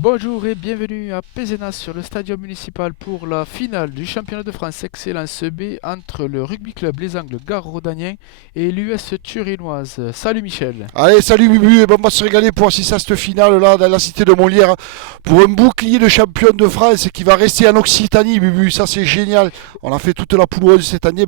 Bonjour et bienvenue à Pézenas sur le stadium municipal pour la finale du championnat de France Excellence B entre le Rugby Club Les Angles Gare-Rodanien et l'US Turinoise. Salut Michel. Allez, salut Bubu, et ben, on va se régaler pour assister à cette finale là dans la cité de Molière pour un bouclier de champion de France qui va rester en Occitanie, Bubu, ça c'est génial. On a fait toute la poule rose cette année,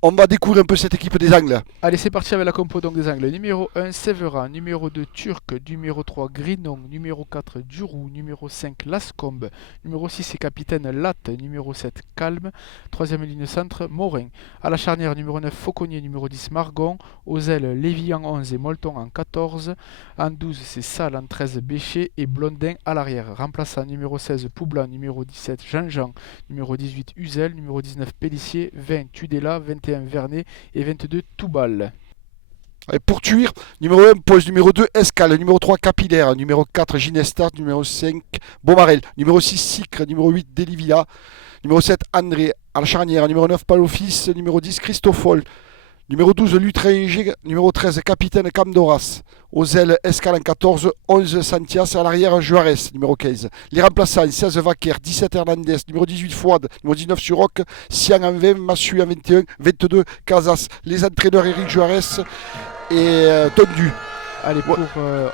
on va découvrir un peu cette équipe des Angles. Allez, c'est parti avec la compo donc des Angles. Numéro 1, Séverin. Numéro 2, Turc. Numéro 3, Grinon. Numéro 4, Durou. Numéro 5, Lascombe. Numéro 6 et capitaine, Latte. Numéro 7, Calme. Troisième ligne centre, Morin. À la charnière, numéro 9, Fauconnier. Numéro 10, Margon. Aux ailes, Lévy en 11 et Molton en 14. En 12, c'est Salle. En 13, Bécher et Blondin à l'arrière. Remplaçant, numéro 16, Poublan. Numéro 17, Jean-Jean. Numéro 18, Uzel. Numéro 19, Pellissier. 20, Tudela. 21, Vernet et 22 Toubal. Allez, pour tuer, numéro 1, Pose, numéro 2, Escale, numéro 3, Capillaire, numéro 4, Ginestart, numéro 5, Beaumarel, numéro 6, Sicre, numéro 8, Delivilla, numéro 7, André, à la charnière, numéro 9, Palofis, numéro 10, Christophol, numéro 12, Lutringer, numéro 13, Capitaine Camdoras. Aux ailes, Escale en 14, 11, Santias. À l'arrière, Juarez, numéro 15. Les remplaçants, 16, Vaquer, 17, Hernandez, numéro 18, Fouad, numéro 19, Suroc, Sian en 20, Massu en 21, 22, Casas. Les entraîneurs, Eric Juarez et Tondu. Allez, pour,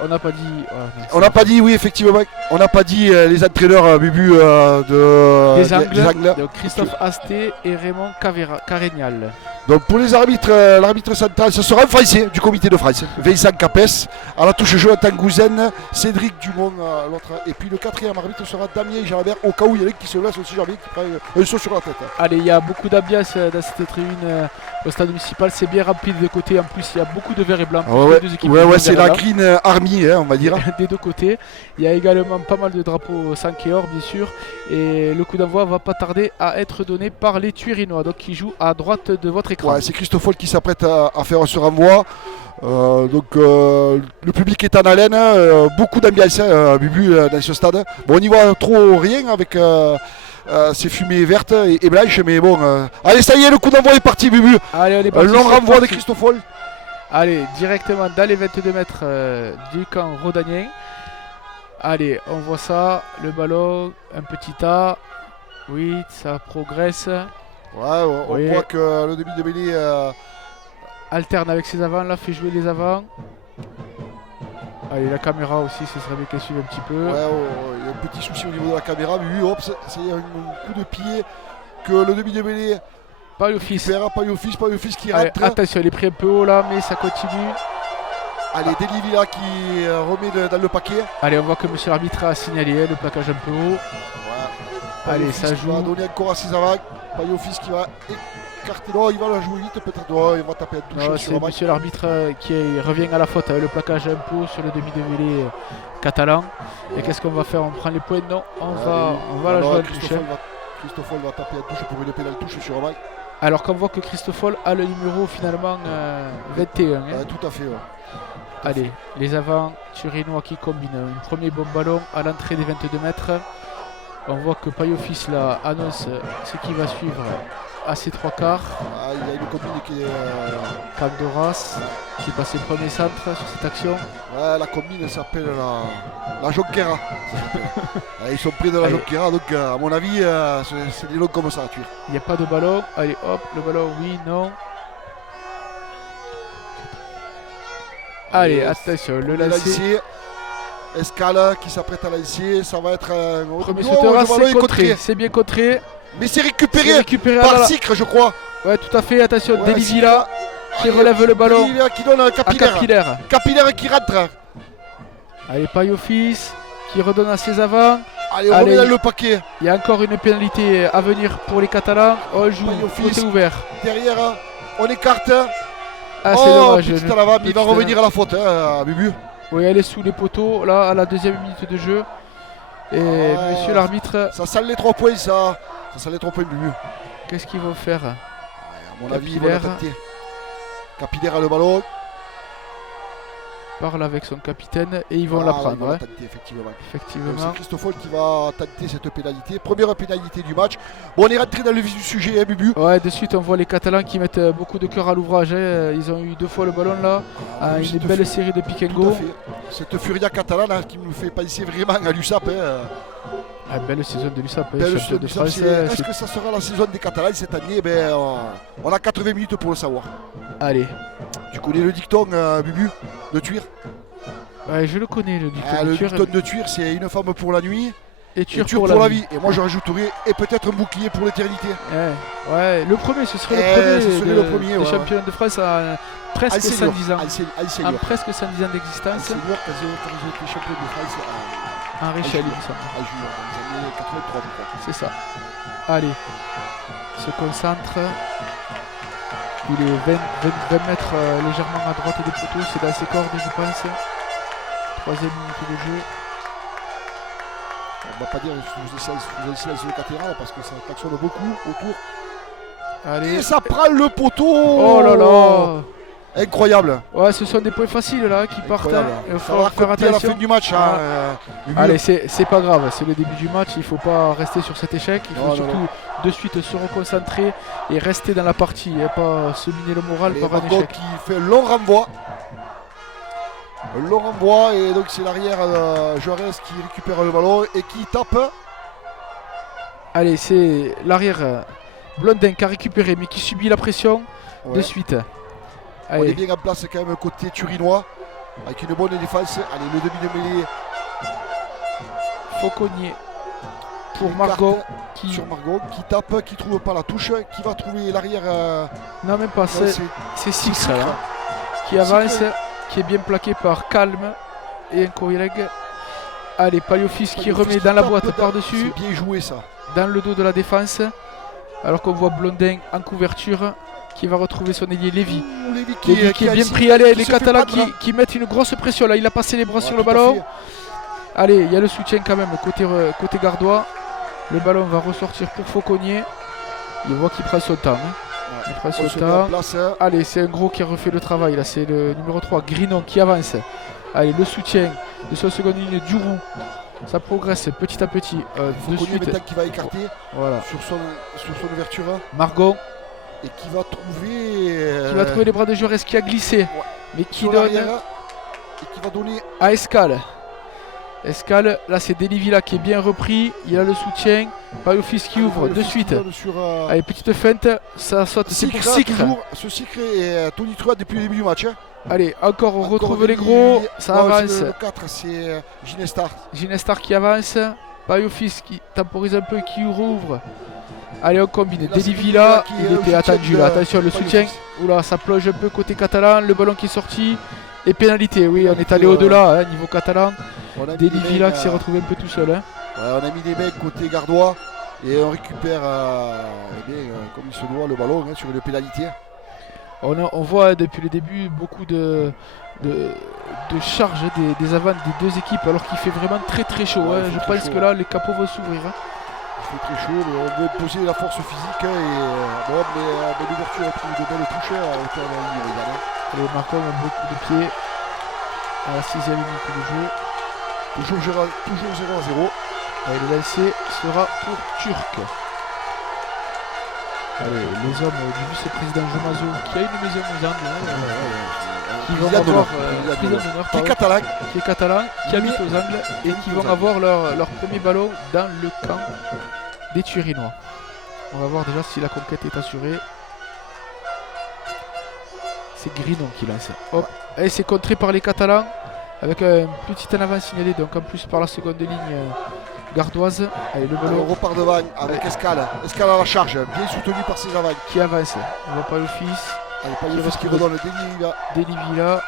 on n'a pas dit. On n'a pas dit, oui, effectivement, on n'a pas dit les entraîneurs, Bubu, des Angles, des Angles. donc Christophe Asté et Raymond Carégnal. Donc pour les arbitres, l'arbitre central, ce sera un Français du comité de France, Vincent Capes. À la touche, Jonathan Gouzen, Cédric Dumont, l'autre. Et puis le quatrième arbitre sera Damien Jalabert, au cas où il y en a qui se laisse aussi jamais, qui prend un saut sur la tête. Allez, il y a beaucoup d'ambiance dans cette tribune au stade municipal. C'est bien rempli de côtés. En plus, il y a beaucoup de vert et blanc. Ouais, c'est la Green Army, on va dire. Des deux côtés. Il y a également pas mal de drapeaux 5 et or, bien sûr. Et le coup d'envoi va pas tarder à être donné par les Turinois, donc qui jouent à droite de votre écran. Ouais, c'est Christophol qui s'apprête à faire ce renvoi. Le public est en haleine, beaucoup d'ambiance, Bubu, dans ce stade. Bon, on n'y voit trop rien avec ces fumées vertes et blanches, mais bon. Allez, ça y est, le coup d'envoi est parti, Bubu. Allez, on est parti. Un long renvoi de Christophol. Allez, directement dans les 22 mètres du camp rhodanien. Allez, on voit ça, le ballon, un petit tas. Oui, ça progresse. Ouais, on voit que le demi de mêlée alterne avec ses avants, là, fait jouer les avants. Allez, la caméra aussi, ce serait bien qu'elle suive un petit peu. Ouais, il y a un petit souci au niveau de la caméra, mais hop, c'est un coup de pied que le demi de mêlée. Pas l'office. Pas l'office qui rentre. Attention, il est pris un peu haut là, mais ça continue. Allez, Delivilla qui remet dans le paquet. Allez, on voit que monsieur l'arbitre a signalé le plaquage un peu haut. Ouais. Allez, ça joue. Il va donner encore à ses avants. Payofis qui va écarter. Non, il va la jouer vite peut-être. Non, il va taper un touche sur c'est monsieur l'arbitre qui revient à la faute. Le plaquage un peu haut sur le demi de mêlée catalan. Et qu'est-ce qu'on va faire? On prend les points? Non, on va la jouer à touche. Christophol va taper un touche pour une pénale touche sur Romain. Alors qu'on voit que Christophol a le numéro finalement 21. Tout à fait. Ouais. Allez, les avants turinois qui combinent un premier bon ballon à l'entrée des 22 mètres. On voit que Payofis là annonce ce qui va suivre à ses trois quarts. Il y a une combine qui est. Camdoras qui passe le premier centre sur cette action. Ouais, la combine s'appelle la Jonquera. Ils sont près de la Jonquera, donc à mon avis, c'est des longs comme ça à tuer. Il n'y a pas de ballon. Allez, hop, le ballon, oui, non. Allez, attention, le lancer. Escale qui s'apprête à lancer, ça va être un premier sauteur, c'est contré, c'est bien contré. Mais c'est récupéré par Sicre, je crois. Ouais, tout à fait, attention, Delivilla qui relève le ballon. Delivilla qui donne un Capillaire. Capillaire qui rentre. Allez, Payofis qui redonne à ses avants. Allez, on remet dans le paquet. Il y a encore une pénalité à venir pour les Catalans. On joue, côté ouvert. Derrière, on écarte. Ah, c'est dommage. Il va revenir à la faute, Bubu. Oui, elle est sous les poteaux, là, à la deuxième minute de jeu. Et monsieur l'arbitre... Ça sale les 3 points, ça. Ça sale les 3 points, Bubu. Qu'est-ce qu'ils vont faire? À mon avis, ils vont l'attaquer. Capillaire a le ballon. parle avec son capitaine et ils vont la prendre. Ils vont la Hein. tenter, effectivement. Donc, Effectivement. c'est Christophe qui va tenter cette pénalité. Première pénalité du match. Bon, on est rentré dans le vif du sujet, hein, Bubu. Ouais, de suite on voit les Catalans qui mettent beaucoup de cœur à l'ouvrage. Hein. Ils ont eu 2 fois le ballon là. Oui, Une belle série de pick and tout à go. fait. Cette Furia catalane hein, qui nous fait penser vraiment à l'USAP. Belle saison de l'USAP, Belle champion de saison de France. l'USAP. Est-ce que ça sera la saison des Catalans cette année? On a 80 minutes pour le savoir. Allez. Tu connais le dicton, Bubu, de Tuir? Ouais, je le connais, le dicton Le de Tuir. dicton de Tuir, c'est une femme pour la nuit Et et Tuir Tuir pour la vie. Et moi, je rajouterais et peut-être un bouclier pour l'éternité. Ouais, le premier, ce serait le premier, des champions de France à presque 110 ans. En presque 110 ans d'existence. Senior, quand j'ai été champion de France En Réchelle, il me semble. à junior, dans les années 83, je crois. C'est ça. Allez, se concentre. Il est 20 mètres légèrement à droite des poteaux, c'est dans ses cordes, je pense. 3e minute de jeu. On va pas dire sous un silence cathédrale parce que ça klaxonne beaucoup autour. Allez. Et ça prend le poteau. Oh là là. Incroyable. Ouais, ce sont des points faciles là qui partent. Il Ça va faire compter à la attention. fin du match. Allez, c'est pas grave, c'est le début du match, il faut pas rester sur cet échec, il faut Non, surtout non. de suite se reconcentrer et rester dans la partie, et pas se miner le moral Et par un Margot échec. qui fait un long renvoi. Un long renvoi et donc c'est l'arrière Juarez qui récupère le ballon et qui tape. Allez, c'est l'arrière Blondin qui a récupéré mais qui subit la pression de Ouais. suite. On est Allez, bien en place quand même côté turinois avec une bonne défense. Allez, le demi de mêlée Fauconnier pour qui Margot écarte qui... sur Margot qui tape, qui trouve pas la touche, qui va trouver l'arrière. Non, même pas, Ouais, c'est Six Six, là, qui avance, Six, qui est bien plaqué par Calme et un collègue. Allez, Paliofis qui Paliofis remet qui dans la tape boîte dans- par-dessus. C'est bien joué ça. Dans le dos de la défense, alors qu'on voit Blondin en couverture qui va retrouver son ailier Lévy. Ouh, Lévy Lévy qui est bien assis, pris. Allez, qui les se fait Catalans prendre. qui mettent une grosse pression là. Il a passé les bras sur le Tout à ballon. fait. Allez, il y a le soutien quand même côté gardois. Le ballon va ressortir pour Fauconnier. Il voit qu'il prend son temps. Hein. Il prend On son se met en temps. place. Allez, c'est un gros qui a refait le travail. Là, c'est le numéro 3, Grinon, qui avance. Allez, le soutien de sa seconde ligne, Durou. Ça progresse petit à petit. De Fauconnier suite. maintenant qui va écarter Voilà. sur son ouverture Margot et qui va trouver. qui va trouver les bras de Juarez qui a glissé. Mais qui sur donne l'arrière et qui va donner. à Escale. Escale, là c'est Delivilla qui est bien repris. Il a le soutien. Paliofis qui ouvre de suite. Sur, Allez, petite feinte. Ça saute. C'est pour Sicre. toujours. Ce Sicre est Tony Truat depuis le début du match. Hein. Allez, encore on Encore retrouve les Delivilla. gros. Ça Non, avance. c'est le 4, c'est Ginestar. Ginestar qui avance. Paliofis qui temporise un peu, qui rouvre. Allez, on combine. Et là, c'est Delivilla, Delivilla qui il est au était soutien attendu de là. Attention, le Paliofis. soutien. Oula, ça plonge un peu côté catalan. Le ballon qui est sorti. Et pénalité, oui, on est Pénalité, allé au-delà, hein, niveau catalan. On a mis Delivilla des qui s'est mecs, retrouvé un peu tout seul. Hein. on a mis des mecs côté gardois et on récupère comme il se doit le ballon hein, sur une pénalité. On voit depuis le début beaucoup de charges des avants des deux équipes alors qu'il fait vraiment très chaud. Ouais, Hein. il fait Je très pense chaud. que là les capots vont s'ouvrir. Hein. Il fait très chaud, mais on veut poser la force physique hein, et bon, mais l'ouverture trouve de belles touches à hauteur de la ligne légale. Les Marcos ont beaucoup de pieds à la 6e minute de jeu. Toujours 0 à 0. Et le lancer sera pour Turc. Allez, les hommes du vice-président Jomazo qui a une maison aux Andes qui vont Président avoir d'honneur, président d'honneur, qui est pardon, catalan. qui est catalan, qui habite aux Angles et qui vont avoir leur premier ballon dans le camp des Turinois. On va voir déjà si la conquête est assurée. C'est Grinon qui lance. Hop. Et c'est contré par les Catalans avec un petit en avant signalé, donc en plus par la seconde ligne gardoise. Allez, le On ballon repart devant avec Escale. Escale à la charge, bien soutenu par ses avants. qui avance. On voit Paliofis, Allez, Payofis qui redonne Delivilla.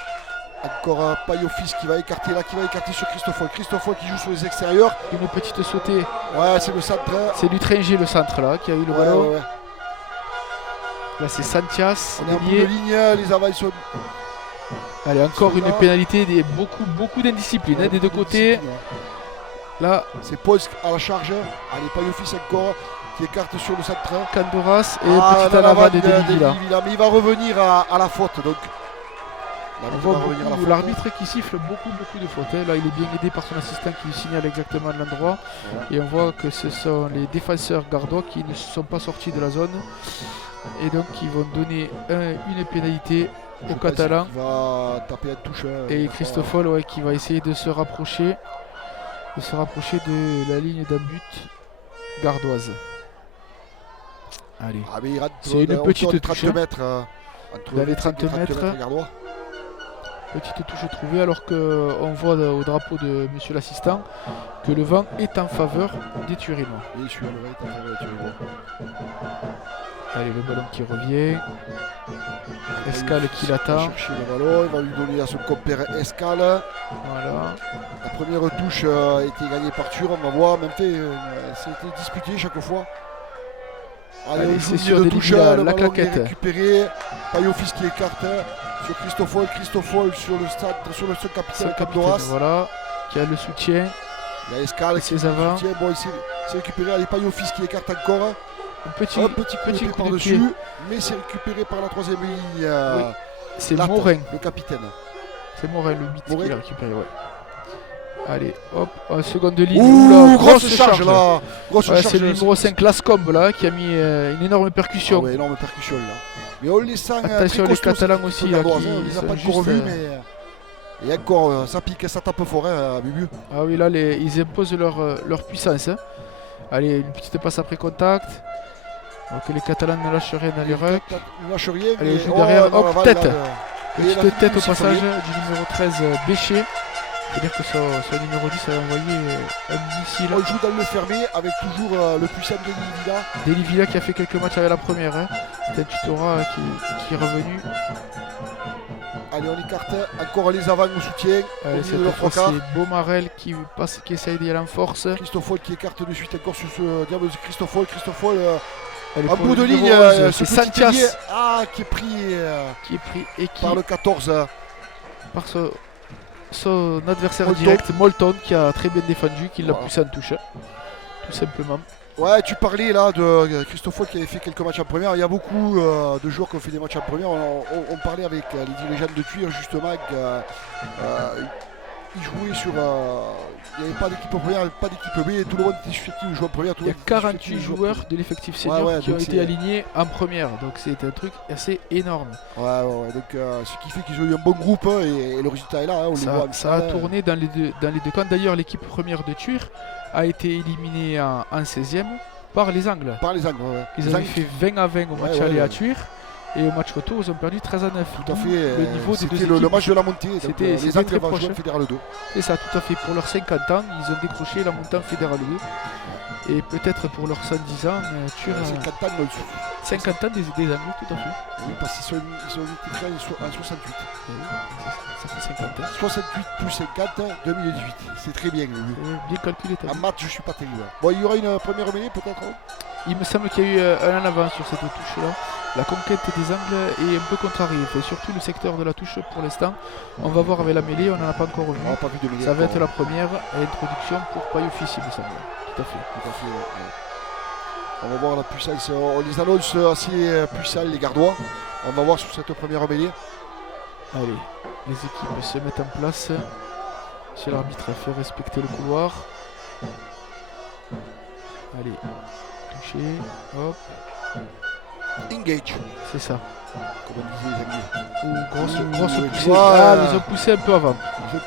Encore Payofis qui va écarter là, qui va écarter sur Christophe. Christophe qui joue sur les extérieurs. Une petite sautée. Ouais, c'est le centre. C'est Lutringer le centre là qui a eu le Ouais, ballon. ouais. Là c'est Santias. On est en bout de ailier. ligne, les avants sont. Allez, encore Sont une là. pénalité, beaucoup d'indiscipline hein, des deux côtés. Là, C'est Posk à la charge. Allez, Payofis encore qui écarte sur le centre. Candoras et Ah, petit dans en la avant vanne de Delivilla. Mais il va revenir à la faute. Donc On voit beaucoup l'arbitre qui siffle beaucoup de fautes. Hein. Là, il est bien aidé par son assistant qui lui signale exactement l'endroit. Ouais. Et on voit que ce sont les défenseurs gardois qui ne sont pas sortis de la zone. Et donc, ils vont donner une pénalité aux Catalans. Il va taper une touche. Et Christoffel, ouais, qui va essayer de se rapprocher. De la ligne d'un but gardoise. Allez. Ah, c'est une petite touche. Dans les 30 mètres. Gardois. Petite touche trouvée alors qu'on voit au drapeau de monsieur l'assistant que le vent est en faveur des Turinois. Et sur le vent est en faveur des Turinois. Allez, le ballon qui revient. Escale qui l'attend. Il va chercher le ballon, il va lui donner à son compère Escale. Voilà. La première touche a été gagnée par Tur, on va voir. Même fait, ça a été disputé chaque fois. Allez, c'est sûr de touche, la claquette. Récupéré. Payofis qui écarte sur Christoffel. Christoffel sur le stade, sur le capitaine Capdoras. Voilà, qui a le soutien. Il y a Escale qui a le soutien. Bon, il s'est récupéré. Allez, Payofis qui écarte encore. Un petit coup par-dessus, mais c'est récupéré par la troisième ligne. Oui. C'est Morin, le capitaine. C'est Morin, le 8 qui l'a récupéré, ouais. Allez, hop, en seconde ligne. Ouh, grosse charge là. C'est le numéro 5, Lascombe, là, qui a mis une énorme percussion. Ah ouais, énorme percussion là. Mais on les sent. Attention, les Catalans aussi, là, qui ils n'ont pas encore vu, mais. Et encore, ça pique, ça tape fort, hein, Bubu. Ah oui, là, ils imposent leur puissance. Hein. Allez, une petite passe après contact. Donc les Catalans ne lâchent rien dans les rucks. Ils ne lâchent rien. Allez, joue derrière, hop, tête. Petite tête au passage du numéro 13, Béché. C'est-à-dire que son numéro 10 a envoyé un missile. On joue dans le fermé avec toujours le puissant Delivilla. Delivilla qui a fait quelques matchs avec la première. Hein. C'est un tutorat qui est revenu. Allez, on écarte encore les avants au soutien. C'est Beaumarel qui essaye d'y aller en force. Christoffel qui écarte de suite encore sur ce diable de Christoffel. Un bout de ligne, c'est Santias qui est pris et qui par le 14. Par son adversaire direct, Molton, qui a très bien défendu, qui l'a poussé en touche. Tout simplement. Ouais, tu parlais là de Christoffel qui avait fait quelques matchs en première. Il y a beaucoup de joueurs qui ont fait des matchs en première. On parlait avec les dirigeants de Tuir justement. Ils jouaient sur. Il n'y avait pas d'équipe en première, pas d'équipe B. Tout le monde était susceptible de jouer en première. Il y a 48 joueurs de l'effectif senior qui ont été alignés en première. Donc c'est un truc assez énorme. Ouais. Donc ce qui fait qu'ils ont eu un bon groupe et le résultat est là. Hein, ça a tourné dans les deux camps. D'ailleurs, l'équipe première de Tuir a été éliminée en 16e par les Angles. Ils avaient fait 20-20 au match aller à Tuir. Et au match retour, ils ont perdu 13-9. Tout à fait. Le niveau des deux équipes, le match de la montée. C'était les Angles très vont proche. jouer en Fédéral 2. C'est ça, tout à fait. Pour leurs 50 ans, ils ont décroché la montée en Fédéral 2. Et peut-être pour leurs 110 ans, Tuir 50 ans des Angles, tout à fait. Oui, parce qu'ils ont été créés en 68. Ça fait 50 ans. 68 plus 50, 2018. C'est très bien. Bien calculé. En maths, je ne suis pas terrible. Bon, il y aura une première mêlée peut-être. Il me semble qu'il y a eu un en avant sur cette touche-là. La conquête des angles est un peu contrariée, surtout le secteur de la touche pour l'instant. On va voir avec la mêlée, on n'en a pas encore vu. Ça va être la première introduction pour Payofis, il me semble. Tout à fait. On va voir la puissance. On les annonce assez puissants, les Gardois. On va voir sur cette première mêlée. Allez, les équipes se mettent en place. Si l'arbitre fait respecter le couloir. Allez, toucher, hop. Engage. C'est ça. Comme on disait les Anglais. Grosse poussée. Ils ont poussé un peu avant.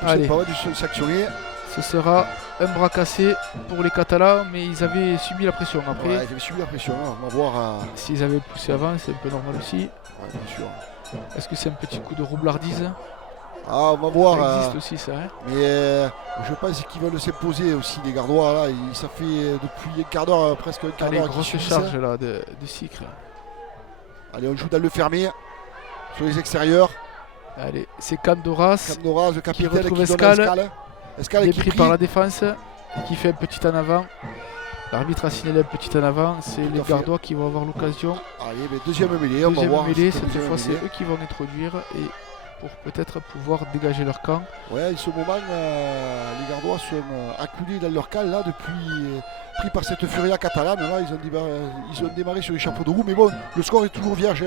Allez. Pas de s'actionner. Ce sera un bras cassé pour les Catalans, mais ils avaient subi la pression après. Ouais, ils avaient subi la pression. On va voir. S'ils avaient poussé avant, c'est un peu normal aussi. Ouais, bien sûr. Est-ce que c'est un petit coup de roublardise? On va voir. Ça existe aussi, ça. Hein, mais je pense qu'ils veulent s'imposer aussi, les Gardois. Là. Ça fait depuis un quart d'heure, presque un quart d'heure. Allez, grosse charge là, de cycle. Allez, on joue dans le fermier, sur les extérieurs. Allez, c'est Candoras, le capitaine qui retrouve Escale qui est pris par la défense, qui fait un petit en avant. L'arbitre a signalé un petit en avant. C'est les Gardois qui vont avoir l'occasion. Allez, mais deuxième mêlée, on va voir. Cette fois, c'est eux qui vont introduire et pour peut-être pouvoir dégager leur camp. Ouais, en ce moment, les Gardois sont acculés dans leur camp là depuis. Pris par cette furia catalane, là, ils ont démarré sur les chapeaux de roue, mais bon, le score est toujours vierge.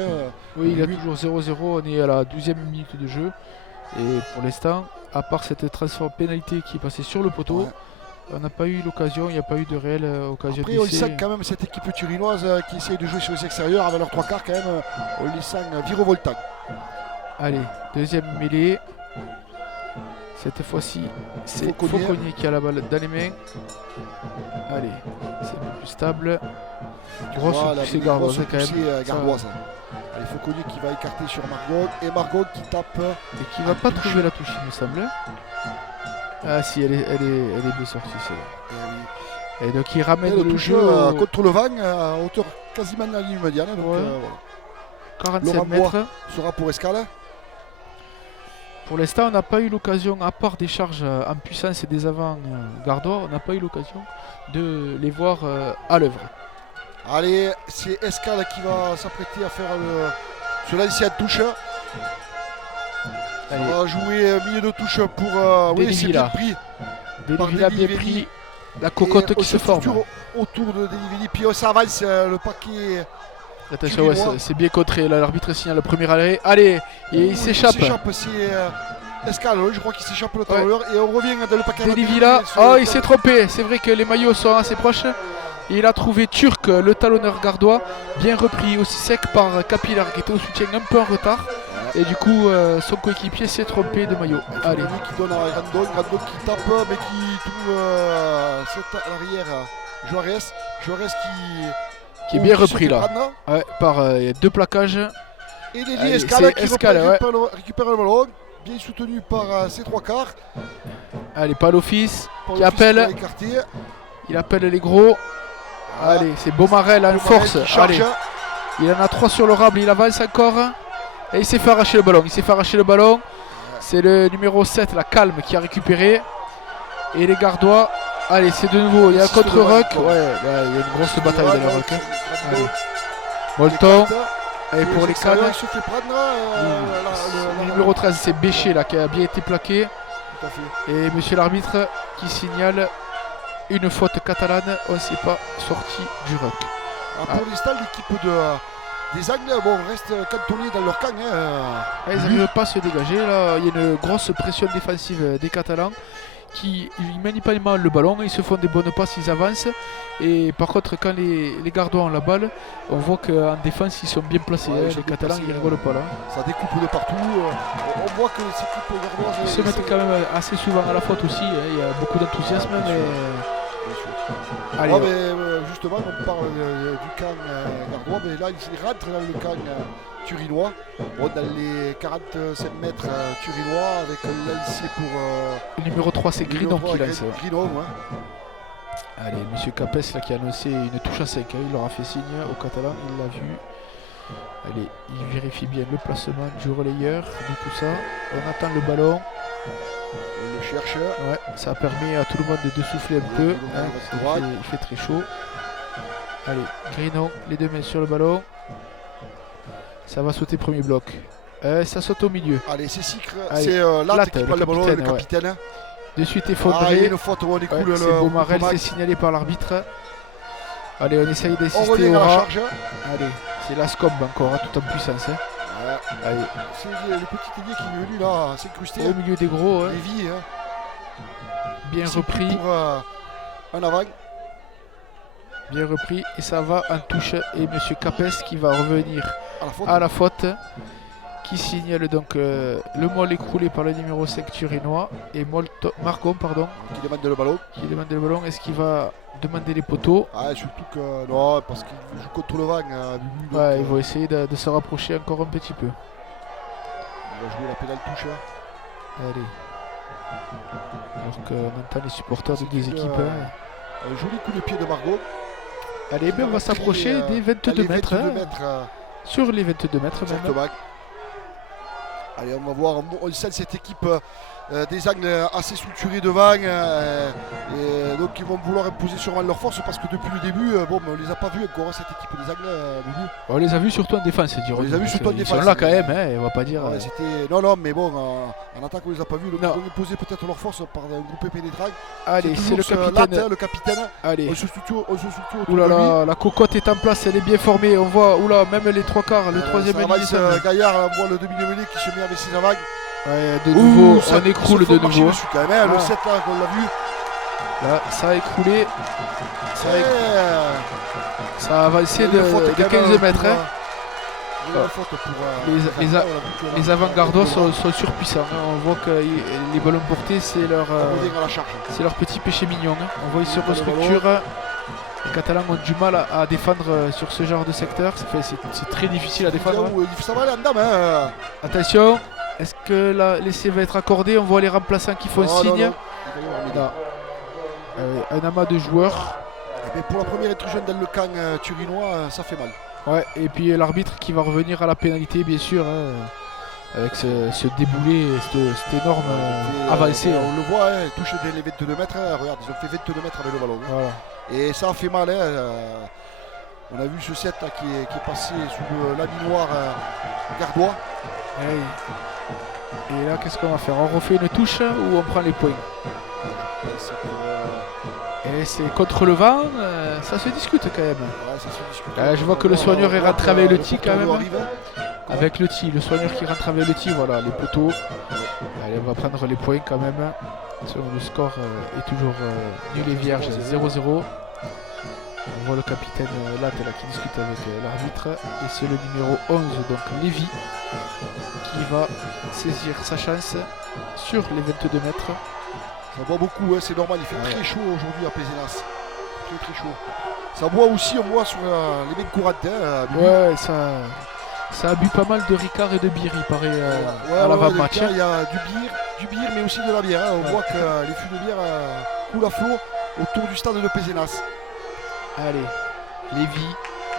Oui, il y a toujours 0-0, on est à la 12e minute de jeu. Et pour l'instant, à part cette transform pénalité qui est passée sur le poteau, Ouais. on n'a pas eu l'occasion, il n'y a pas eu de réelle occasion Après, on les d'essai. sent quand même cette équipe turinoise qui essaye de jouer sur les extérieurs avec leurs trois quarts quand même. On les sent virevoltants. Allez, deuxième mêlée. Cette fois-ci, c'est Fauconnier. Fauconnier qui a la balle dans les mains. Allez, c'est un peu plus stable. Grosse Voilà, poussée une gardoise grosse quand même. poussée, Ça- gardoise. Allez, Fauconnier qui va écarter sur Margot. Et Margot qui tape. Et qui va pas trouver la touche, il me semble. Ah si, elle est bien sortie celle-là. Et donc il ramène Et le le touche jeu au contre le vent à hauteur quasiment de la ligne médiane. Donc, Ouais. voilà. 47 Laurent mètres. Sera pour Escale. Pour l'instant, on n'a pas eu l'occasion, à part des charges en puissance et des avants gardois, on n'a pas eu l'occasion de les voir à l'œuvre. Allez, c'est Escale qui va s'apprêter à faire ce lancer à touche. On Allez, va jouer milieu de touche pour. Oui, c'est Delivilla. bien pris. Delivilla bien Delivelli. pris, la cocotte Et on qui se forme. structure autour de Delivelli. Puis on s'avance le paquet. Attention, ouais, Turinois. c'est bien contré, là l'arbitre signale le premier arrêt. Allez, et il s'échappe. C'est Escale, je crois qu'il s'échappe le talonneur. Et on revient dans le paquet. Delivilla, oh il s'est trompé, c'est vrai que les maillots sont assez proches. Et il a trouvé Turc, le talonneur gardois, bien repris aussi sec par Capillar qui était au soutien un peu en retard. Et du coup, son coéquipier s'est trompé de maillot. Allez, Qui donne à Randon qui tape, mais qui trouve à l'arrière Juarez qui est bien se repris fait là. prendre. Ouais, par deux plaquages. Et Lévi Allez, Escale c'est qui Escale, récupère le ballon, bien soutenu par ses trois quarts. Allez, pas l'office. Par Qui le fils appelle. va écarter. Il appelle les gros. Voilà. Allez, c'est Beaumarel en Beaumarel force. qui charge. Allez, il en a 3 sur le rable, il avance encore. Et il s'est fait arracher le ballon. C'est le numéro 7, la Calme, qui a récupéré. Et les gardois. Allez, c'est de nouveau. Il y a un Six de contre-ruck. devant. Ouais, il y a une grosse bataille dans les rucks. Allez. Allez. Molton. Et pour les Calmes. Il se fait prendre. Le numéro 13, c'est Béché là, qui a bien été plaqué. Tout à fait. Et monsieur l'arbitre qui signale une faute catalane. On ne s'est pas sorti du ruck. Pour l'instant, l'équipe des Angles reste cantonnée dans leur camp. Ils n'arrivent pas à se dégager. Là, il y a une grosse pression défensive des Catalans qui ils manient pas mal le ballon, ils se font des bonnes passes, ils avancent. Et par contre, quand les gardois ont la balle, on voit qu'en défense ils sont bien placés. Ouais, ils sont les bien Catalans placés, ils rigolent pas là. Ça découpe de partout. On voit que les équipes gardoises. Ils se mettent quand même assez souvent à la faute aussi. Il y a beaucoup d'enthousiasme. Ouais, bien Mais... sûr. Allez, Ouais, mais, justement, on parle du camp gardois, mais là, il rentre dans le camp turinois. Dans les 45 mètres turinois, avec un lancé pour. le numéro 3 c'est Grinon qui lance. Grinon, ouais. Allez, monsieur Capes là, qui a annoncé une touche à 5. Il leur a fait signe au Catalan, il l'a vu. Allez, il vérifie bien le placement du relayeur, de tout ça. On attend le ballon. On le cherche. Ouais, ça a permis à tout le monde de souffler un peu. Hein, parce qu'il il fait très chaud. Allez, Grinon, les deux mains sur le ballon. Ça va sauter premier bloc. Ça saute au milieu. Allez, c'est Sicre. Allez, C'est Latte Latte, qui le prend le ballon, le capitaine, ouais. capitaine. De suite Ah, il y a effondré. une faute où on écoule Ouais, le. c'est Beaumarel, Comac. c'est signalé par l'arbitre. Allez, on essaye On d'assister revient au à la rat. charge. Allez, c'est la Scombe encore, hein, tout en puissance. Hein. Ouais. Allez, C'est le petit ailier qui est venu là, s'incruster. au milieu des gros, hein, Lévi, bien c'est repris. pour un avant. Bien repris. Et ça va en touche. Et monsieur Capes qui va revenir À la faute. à la faute. Qui signale donc le molle écroulé par le numéro 5 turinois. Et Margon, pardon, Qui demande le ballon. qui demande le ballon. Est-ce qu'il va demander les poteaux? Ah, surtout que. Non, parce qu'il joue contre le vent. Bubu, donc, Ouais, ils vont essayer de se rapprocher encore un petit peu. on va jouer la pénale touche. Allez. Alors qu'on entend les supporters de deux C'est équipes. que, Hein. Un joli coup de pied de Margot. Allez, ben, on va s'approcher des 22 mètres. 22 Hein. mètres. Sur les 22 mètres même. Exactement. Allez, on va voir. On sent cette équipe des Angles assez structurée devant. Et donc, ils vont vouloir imposer sûrement leur force parce que depuis le début, mais on les a pas vus encore, cette équipe des Angles. Bubu. On les a vus surtout en défense, dirons-nous. On les a vus parce surtout en qu'ils défense, sont là quand mais- même, hein, on va pas dire. Ouais, c'était... Non, mais bon, en attaque, on les a pas vus. Donc, Non. ils vont imposer peut-être leur force par un groupe pénétrant. Allez, c'est le toujours ce capitaine. Latte, le capitaine. Allez. On se structure autour Ouh là de lui. là, la cocotte est en place, elle est bien formée. On voit, oula, même les trois quarts, le troisième Ça avance, ligne. Gaillard, on voit le demi-mêlée qui se met avec ses avagues. Ouais, de nouveau, ça- on écroule ils se de font marcher nouveau. dessus quand même, hein, Ah. le 7 là, on l'a vu. Là, ça a écroulé. Ça a, ça a avancé Il y a de, une faute de quand 15 même mètres. pour, hein. il y a une faute pour, Les avant-gardos sont surpuissants. Hein. On voit que les ballons portés, c'est leur petit péché mignon. Hein. On voit qu'ils se restructurent. Les Catalans ont du mal à défendre sur ce genre de secteur. C'est très difficile à défendre. Ça va aller en dame. Hein. Attention, est-ce que l'essai va être accordé? On voit les remplaçants qui font signe. Non. Un amas de joueurs. Et bien pour la première intrusion dans le camp turinois, ça fait mal. Ouais, et puis l'arbitre qui va revenir à la pénalité, bien sûr, hein, avec ce déboulé, cette énorme avancée. On le voit, hein, touche les 22 mètres. Hein, regarde, ils ont fait 22 mètres avec le ballon. Hein. Voilà. Et ça a fait mal. Hein, on a vu ce 7 là, qui est passé sous l'habit noir gardois. Et là, qu'est-ce qu'on va faire? On refait une touche ou on prend les points? Et c'est contre le vent, ça se discute quand même. Ouais, ça se discute. Je vois que le soigneur est rentré avec le tee quand même. Arrive, Avec le tee, le soigneur qui rentre avec le tee, voilà, les poteaux. Allez, on va prendre les points quand même. Le score est toujours nul et vierge, 0-0. On voit le capitaine Latte là, qui discute avec l'arbitre. Et c'est le numéro 11, donc Lévy, qui va saisir sa chance sur les 22 mètres. Ça boit beaucoup, hein, c'est normal, il fait très chaud aujourd'hui à Pézenas. Très chaud. Ça boit aussi, on boit sur les mecs courantes. Hein, ouais, ça a bu pas mal de Ricard et de bière, il paraît, à l'avant-match. Il y a du bière, mais aussi de la bière. Hein. On voit que les fûts de bière coulent à flot autour du stade de Pézenas. Allez, Lévy,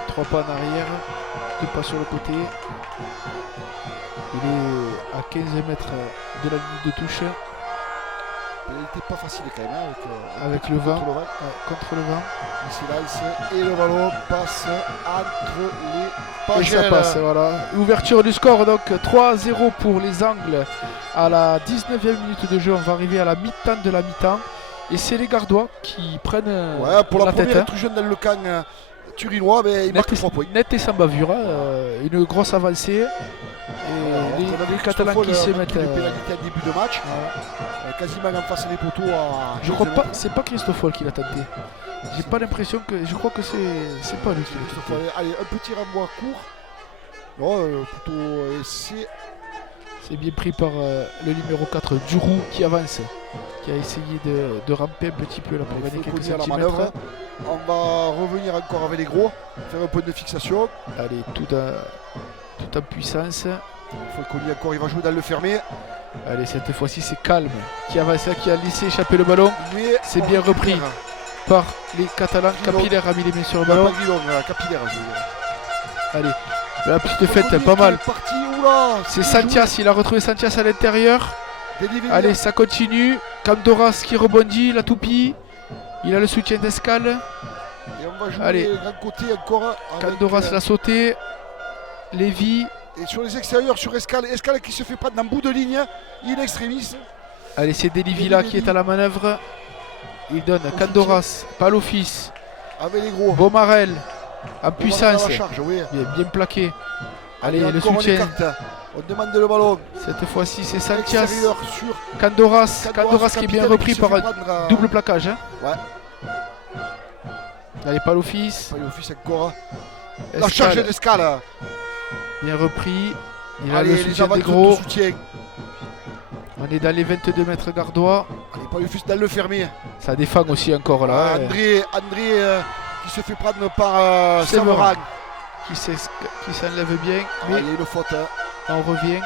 3 pas en arrière, 2 pas sur le côté. Il est à 15 mètres de la ligne de touche. Il n'était pas facile quand même avec le vent. Contre le vent. Il s'élance et le ballon passe entre les pages. Et ça passe, voilà. Ouverture du score, donc 3-0 pour les Angles à la 19e minute de jeu. On va arriver à la mi-temps de la mi-temps. Et c'est les Gardois qui prennent pour la première tête. intrusion dans le camp turinois, ils marquent 3 points. Net et sans bavure, une grosse avancée. Et les Catalans qui se mettent. Une pénalité en début de match. Quasiment en face des poteaux. Je crois pas, c'est pas Christophe qui l'a tenté. J'ai pas l'impression que. Je crois que c'est pas lui. Allez, un petit renvoi court. Non, plutôt essai. C'est bien pris par le numéro 4, Durou, qui avance. Qui a essayé de ramper un petit peu là pour gagner quelques centimètres. On va revenir encore avec les gros, faire un point de fixation. Allez, tout en puissance. Falconi encore, il va jouer dans le fermé. Allez, cette fois-ci c'est Calme qui avance, qui a laissé échapper le ballon. C'est bien repris par les Catalans. Capillaire a mis les mains sur le ballon. Capillaire, allez, la petite fête, pas mal. C'est Santias, joué. Il a retrouvé Santias à l'intérieur. Allez, ça continue. Candoras qui rebondit, la toupie. Il a le soutien d'Escale. Et on va jouer allez, grand côté encore. Candoras l'a sauté. Lévy. Et sur les extérieurs, sur Escale qui se fait prendre en bout de ligne, in extremis. Allez, c'est Deli Villa qui est à la manœuvre. Il donne Candoras, pas l'office. Avec les gros. Beaumarel, en puissance. Charge, oui. Bien plaqué. Allez, le soutien. On demande le ballon. Cette fois-ci, c'est Santias. Sur Candoras qui est bien repris par un double plaquage. Hein. Ouais. Allez, pas l'office. Pas l'office encore. La charge d'Escale. Bien repris. Il a le soutien des gros. On est dans les 22 mètres gardois. Allez, pas l'office dans le fermé. Ça défend aussi encore là. André qui se fait prendre par Samoran. Qui s'enlève bien. Mais il y a une faute. Hein. On revient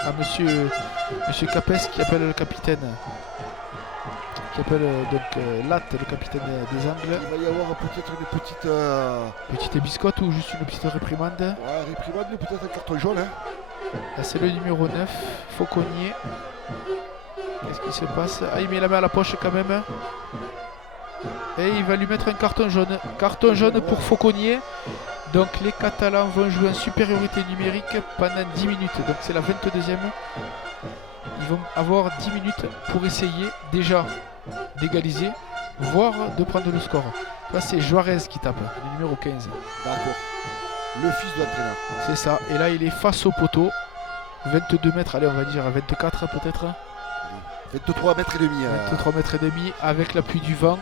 à monsieur Capes qui appelle le capitaine. Qui appelle Latte, le capitaine des Angles. Il va y avoir peut-être une petite... Petite biscotte ou juste une petite réprimande. Ouais, réprimande, peut-être un carton jaune. Hein. Là, c'est le numéro 9, Fauconnier. Qu'est-ce qui se passe? Ah, il met la main à la poche quand même. Et il va lui mettre un carton jaune. Carton jaune pour Fauconnier. Donc les Catalans vont jouer en supériorité numérique pendant 10 minutes. Donc c'est la 22e. Ils vont avoir 10 minutes pour essayer déjà d'égaliser, voire de prendre le score. Là c'est Juarez qui tape, le numéro 15. D'accord. Le fils de l'entraîneur. C'est ça. Et là il est face au poteau. 22 mètres, allez on va dire 24 peut-être. 23 mètres et demi. 23 mètres et demi avec l'appui du vent.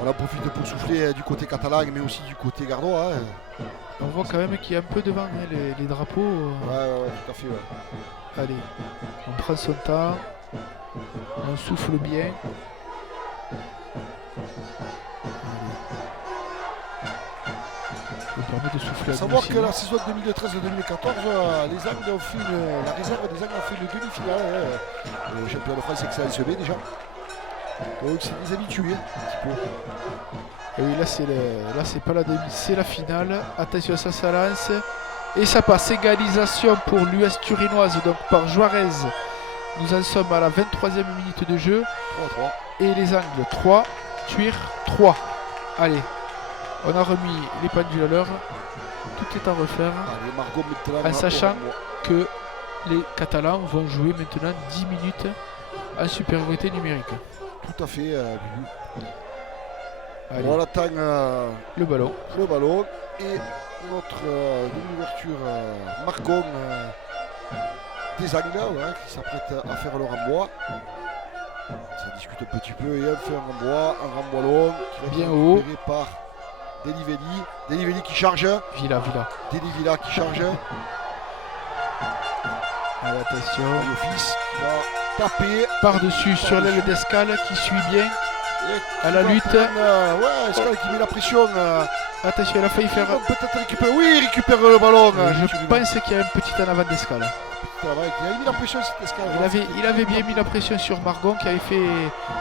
On en profite pour souffler du côté catalan mais aussi du côté gardois. Hein. On voit quand même qu'il y a un peu de vent, hein, les drapeaux. Ouais, tout à fait. Ouais. Allez, on prend son temps, on souffle bien. Ça permet de souffler à savoir nous que aussi. la saison 2013-2014, les Angles ont fait la réserve des Angles ont fait une demi-finale. Le champion de France Excellence B déjà. Donc c'est des habitués un petit peu. Et oui, là c'est pas la demi, c'est la finale. Attention, ça lance. Et ça passe, égalisation pour l'US turinoise, donc par Juarez. Nous en sommes à la 23e minute de jeu. 3-3. Et les Angles 3, Tuir 3. Allez, on a remis les pendules à l'heure. Tout est à refaire. Allez, Margot maintenant. En sachant que les Catalans vont jouer maintenant 10 minutes en supériorité numérique. Tout à fait, Bubu. Allez, On attend le ballon. et notre demi-ouverture Margon des Angles qui s'apprête à faire le rembois. Ça discute un petit peu et on fait un rembois long qui va Bien être haut. récupéré par Delivelli. Delivelli qui charge. Villa. Delivilla qui charge. Allez, attention. Le fils qui va taper. Par-dessus sur l'aile d'Escale qui suit bien. Et À la qui va lutte. prendre, Escale qui met la pression. Attention, il a failli faire. Peut-être récupérer. Oui, il récupère le ballon. Je pense qu'il y a un petit en avant d'Escale. Il a mis la pression cette Escale. Il avait bien mis la pression sur Margon qui avait fait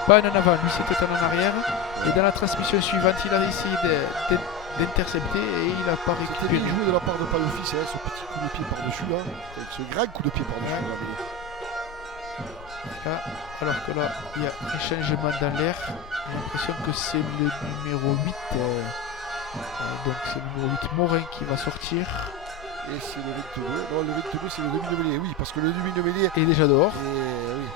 pas un en avant, lui c'était un en arrière. Et dans la transmission suivante, il a essayé d'intercepter et il n'a pas C'était récupéré. bien joué de la part de Payofis, ce petit coup de pied par-dessus là. Ce grand coup de pied par-dessus là. Là, alors que là, il y a un changement dans l'air. J'ai l'impression que c'est le numéro 8. Donc c'est le numéro 8 Morin qui va sortir. Et c'est le 22. Non, le 22 c'est le demi de mêlée. Oui, parce que le demi de mêlée. Et déjà dehors. Et oui.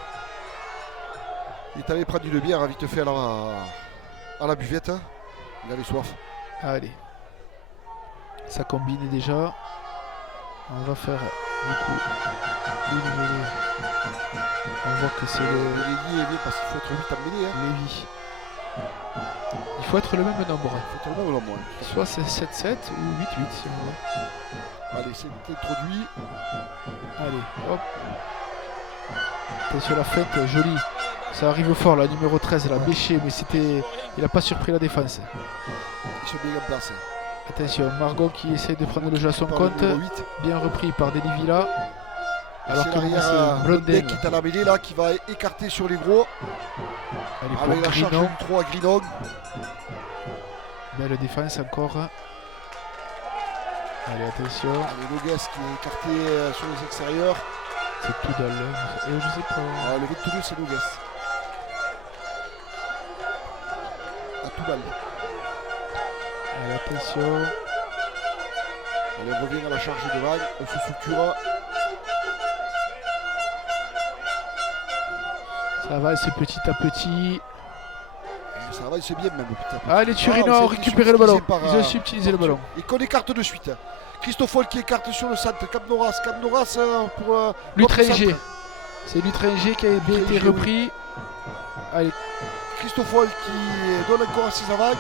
Il t'avait pris de bière à vite fait à la buvette. Il avait soif. Allez. Ça combine déjà. On va faire du coup une mêlée. On voit que c'est Le le Lévi est bien parce qu'il faut être 8 en mêlée. Lévi. Il faut être le même nombre. Il faut être le même ou moins. Soit c'est 7-7 ou 8-8 si on veut. Allez, c'est introduit. Allez, hop. Attention la fête, jolie. Ça arrive fort là, numéro 13, là, Béché, mais c'était. Il n'a pas surpris la défense. Ils sont bien en place. Attention, Margot qui essaie de prendre le jeu à son Par le compte. numéro 8. Bien repris par Delivilla. Alors C'est que l'arrière c'est Blondin Blondin. qui est à la mêlée là, qui va écarter sur les gros. Allez, Avec pour la charge Grinon. du 3 à Grinon. Belle défense encore. Allez, attention. Avec Nogues qui est écarté sur les extérieurs. C'est tout dans l'œil. Je sais pas. Ah, le 22 c'est Nogues. À tout balle. Allez, attention. Allez, on revient à la charge de vague. On se structure. Ça va, c'est petit à petit. Ça va, c'est bien même. Petit à petit. Ah, les Turinois ont récupéré le ballon. Ils ont subtilisé le ballon. Et qu'on écarte de suite. Christoffel qui écarte sur le centre. Capnoras pour Lutringer. C'est Lutringer qui a bien été Lutringer, repris. Allez, Christoffel qui donne encore à ses avants.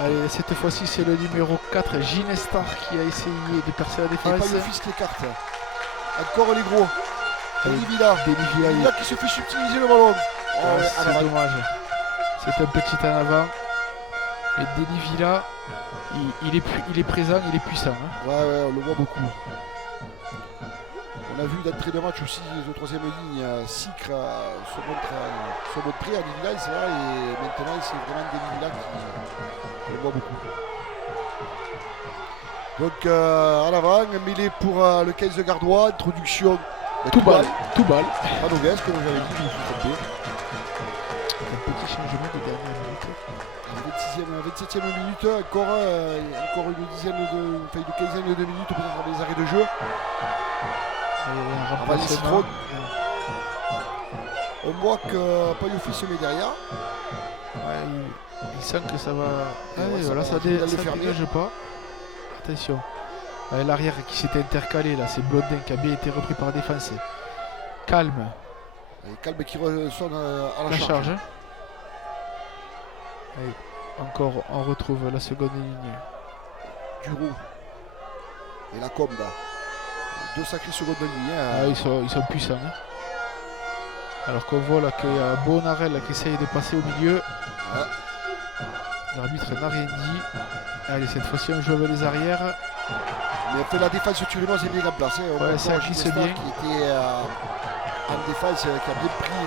allez, cette fois-ci c'est le numéro 4, Ginestar qui a essayé de percer la Et défense. pas le fils qui écarte. Encore les gros. Allez, Delivilla. Delivilla, Delivilla qui se fait subtiliser le ballon. Ah, Ouais, c'est en avant. dommage. C'est un petit en avant. Et Delivilla, il est présent, il est puissant. Hein. Ouais, on le voit beaucoup. On a vu d'entrée de match aussi de troisième ligne, Sicre se montrer à Delivilla, c'est là, et maintenant c'est vraiment Delivilla qui on le voit beaucoup. Donc à l'avant, mêlé pour le 15 de Gardois, introduction. Tout balle. Pas Nogues, comme j'avais dit, je me suis trompé. Un petit changement de dernière minute. 27e minute, encore une quinzaine de minutes pour faire des arrêts de jeu. Allez, un Avant les remplacement. citrons. On voit que Payofi se met derrière. Ouais, il sent que ça va. Et Allez, ouais, ça voilà, va ça finir de le dégage fermer. pas. Attention. L'arrière qui s'était intercalé là, c'est Blondin qui a bien été repris par la défense. Calme. Et Calme qui ressonne à la La charge. charge. Allez, encore on retrouve la seconde ligne. Duro et la Combe. Deux sacrées secondes de ligne. Ah, ils sont puissants. Hein. Alors qu'on voit là qu'il y a Bonarel là, qui essaye de passer au milieu. Ouais. L'arbitre n'a rien dit. Allez, cette fois-ci on joue avec les arrières. Mais en fait, la défense turinoise est bien en place. Hein. Ouais, ça glisse bien. Qui était en défense, qui a bien pris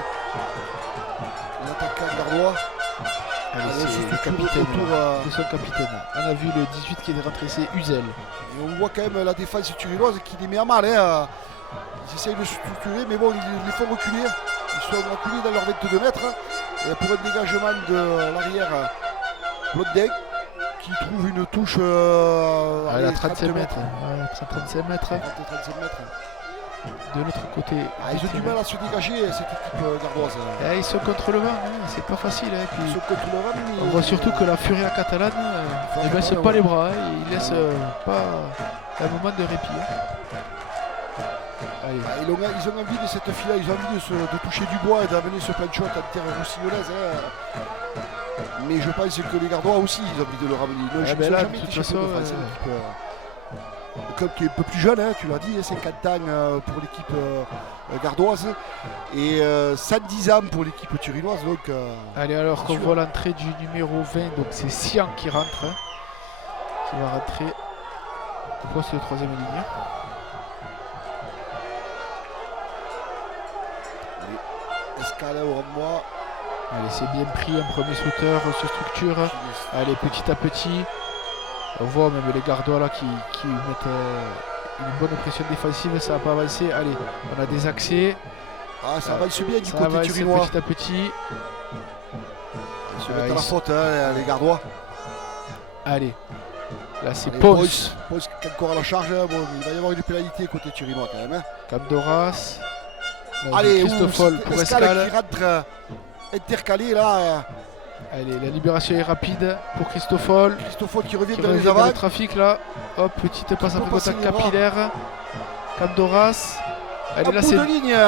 l'attaquant gardois. Allez, c'est c'est le le capitaine. autour, C'est son capitaine. On a vu le 18 qui est rentré, c'est Uzel. Et on voit quand même la défense turinoise qui les met à mal. Hein. Ils essayent de se structurer, mais bon, ils les font reculer. Ils sont reculés dans leurs 22 mètres. Et pour un dégagement de l'arrière, Blondin qui trouve une touche à 35 mètres. Ouais, 35 mètres. 35 mètres. De l'autre côté. Ils ont du mal à se dégager, cette équipe gardoise. Ils sont contre le vent, hein. C'est pas facile. Hein. Puis Ils sont contre le vent, mais on voit surtout que la Furia catalane ne baisse pas les bras. Hein. Ils laissent pas un moment de répit. Hein. Allez. Ils ont envie de cette fille-là, ils ont envie de toucher du bois et d'amener ce planchot en terre roussillonnaise. Hein. Mais je pense que les Gardois aussi, ils ont envie de le ramener. Ils n'ont là, jamais été champions de France. Le club qui est un peu plus jeune, hein, tu l'as dit, 50 ans pour l'équipe gardoise et 110 ans pour l'équipe turinoise. Donc, allez, alors qu'on voit l'entrée du numéro 20, donc c'est Sian qui rentre. Hein, qui va rentrer au poste de troisième ligne. Escale au moi. Allez, c'est bien pris, un premier sauteur se structure. Allez, petit à petit. On voit même les Gardois là qui mettent une bonne pression défensive, ça va pas avancer. Allez, on a des accès. Ah, ça avance bien du ça côté avance turinois. Petit à petit. Ils se mettent à la faute, hein, les Gardois. Allez, là c'est Pons. Pons qui est encore à la charge. Bon, il va y avoir une pénalité côté turinois quand même. Hein. Capdoras. Allez, Christoffel pour Escale Escale. qui rentre intercalé là. Allez, la libération est rapide pour Christoffel. Christoffel qui revient dans les avants. Le trafic là. Hop, petite passe après contact capillaire. Capdoras. Allez, là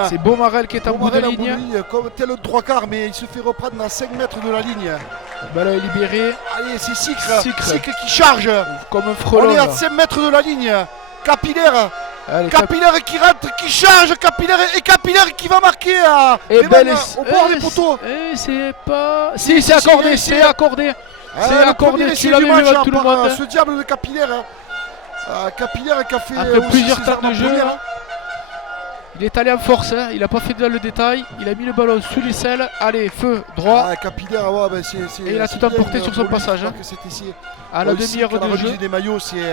c'est Beaumarel qui est en bout de ligne. Comme tel le 3/4, mais il se fait reprendre à 5 mètres de la ligne. Ballon est libéré. Allez, c'est Sicre qui charge. Comme un frelon. On est à 5 mètres de la ligne. Capillaire. Allez, Capillaire qui rentre, qui charge, Capillaire qui va marquer au bord des poteaux. C'est pas. Si, c'est accordé, c'est accordé. C'est accordé, tu l'as vu à tout le monde. Ce diable de Capillaire. Capillaire qui a fait. Après plusieurs temps de jeu. Il est allé en force, hein. Il n'a pas fait dans le détail. Il a mis le ballon sous les selles. Allez, feu, droit. Capillaire, ouais, ben et il a tout emporté sur son passage. Hein. À la demi-heure de jeu. Des maillots, c'est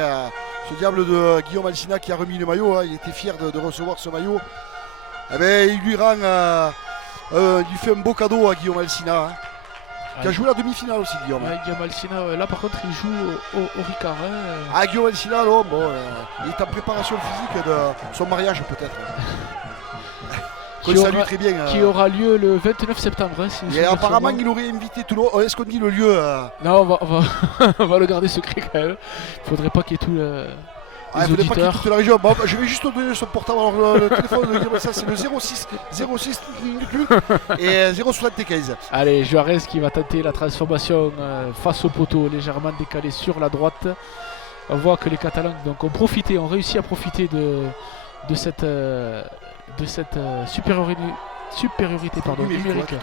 ce diable de Guillaume Alsina qui a remis le maillot. Hein. Il était fier de recevoir ce maillot. Eh ben, il lui rend, il lui fait un beau cadeau à Guillaume Alsina. Hein. Qui a joué la demi-finale aussi, Guillaume. Ouais, Guillaume Alsina, là par contre, il joue au Ricard. Hein. Ah, Guillaume Alsina, là, bon, il est en préparation physique de son mariage, peut-être. Très bien, qui aura lieu le 29 septembre. Hein, et apparemment, il aurait invité tout le monde. Est-ce qu'on dit le lieu Non, on va le garder secret quand même. Il faudrait pas qu'il y ait tout le. Il ne faudrait pas qu'il y ait toute la région. Bon, je vais juste te donner son portable. Alors, le téléphone de Guillaume, ça c'est le 06 et 075. Allez, Juarez qui va tenter la transformation face au poteau, légèrement décalé sur la droite. On voit que les Catalans donc, ont réussi à profiter de cette supériorité numérique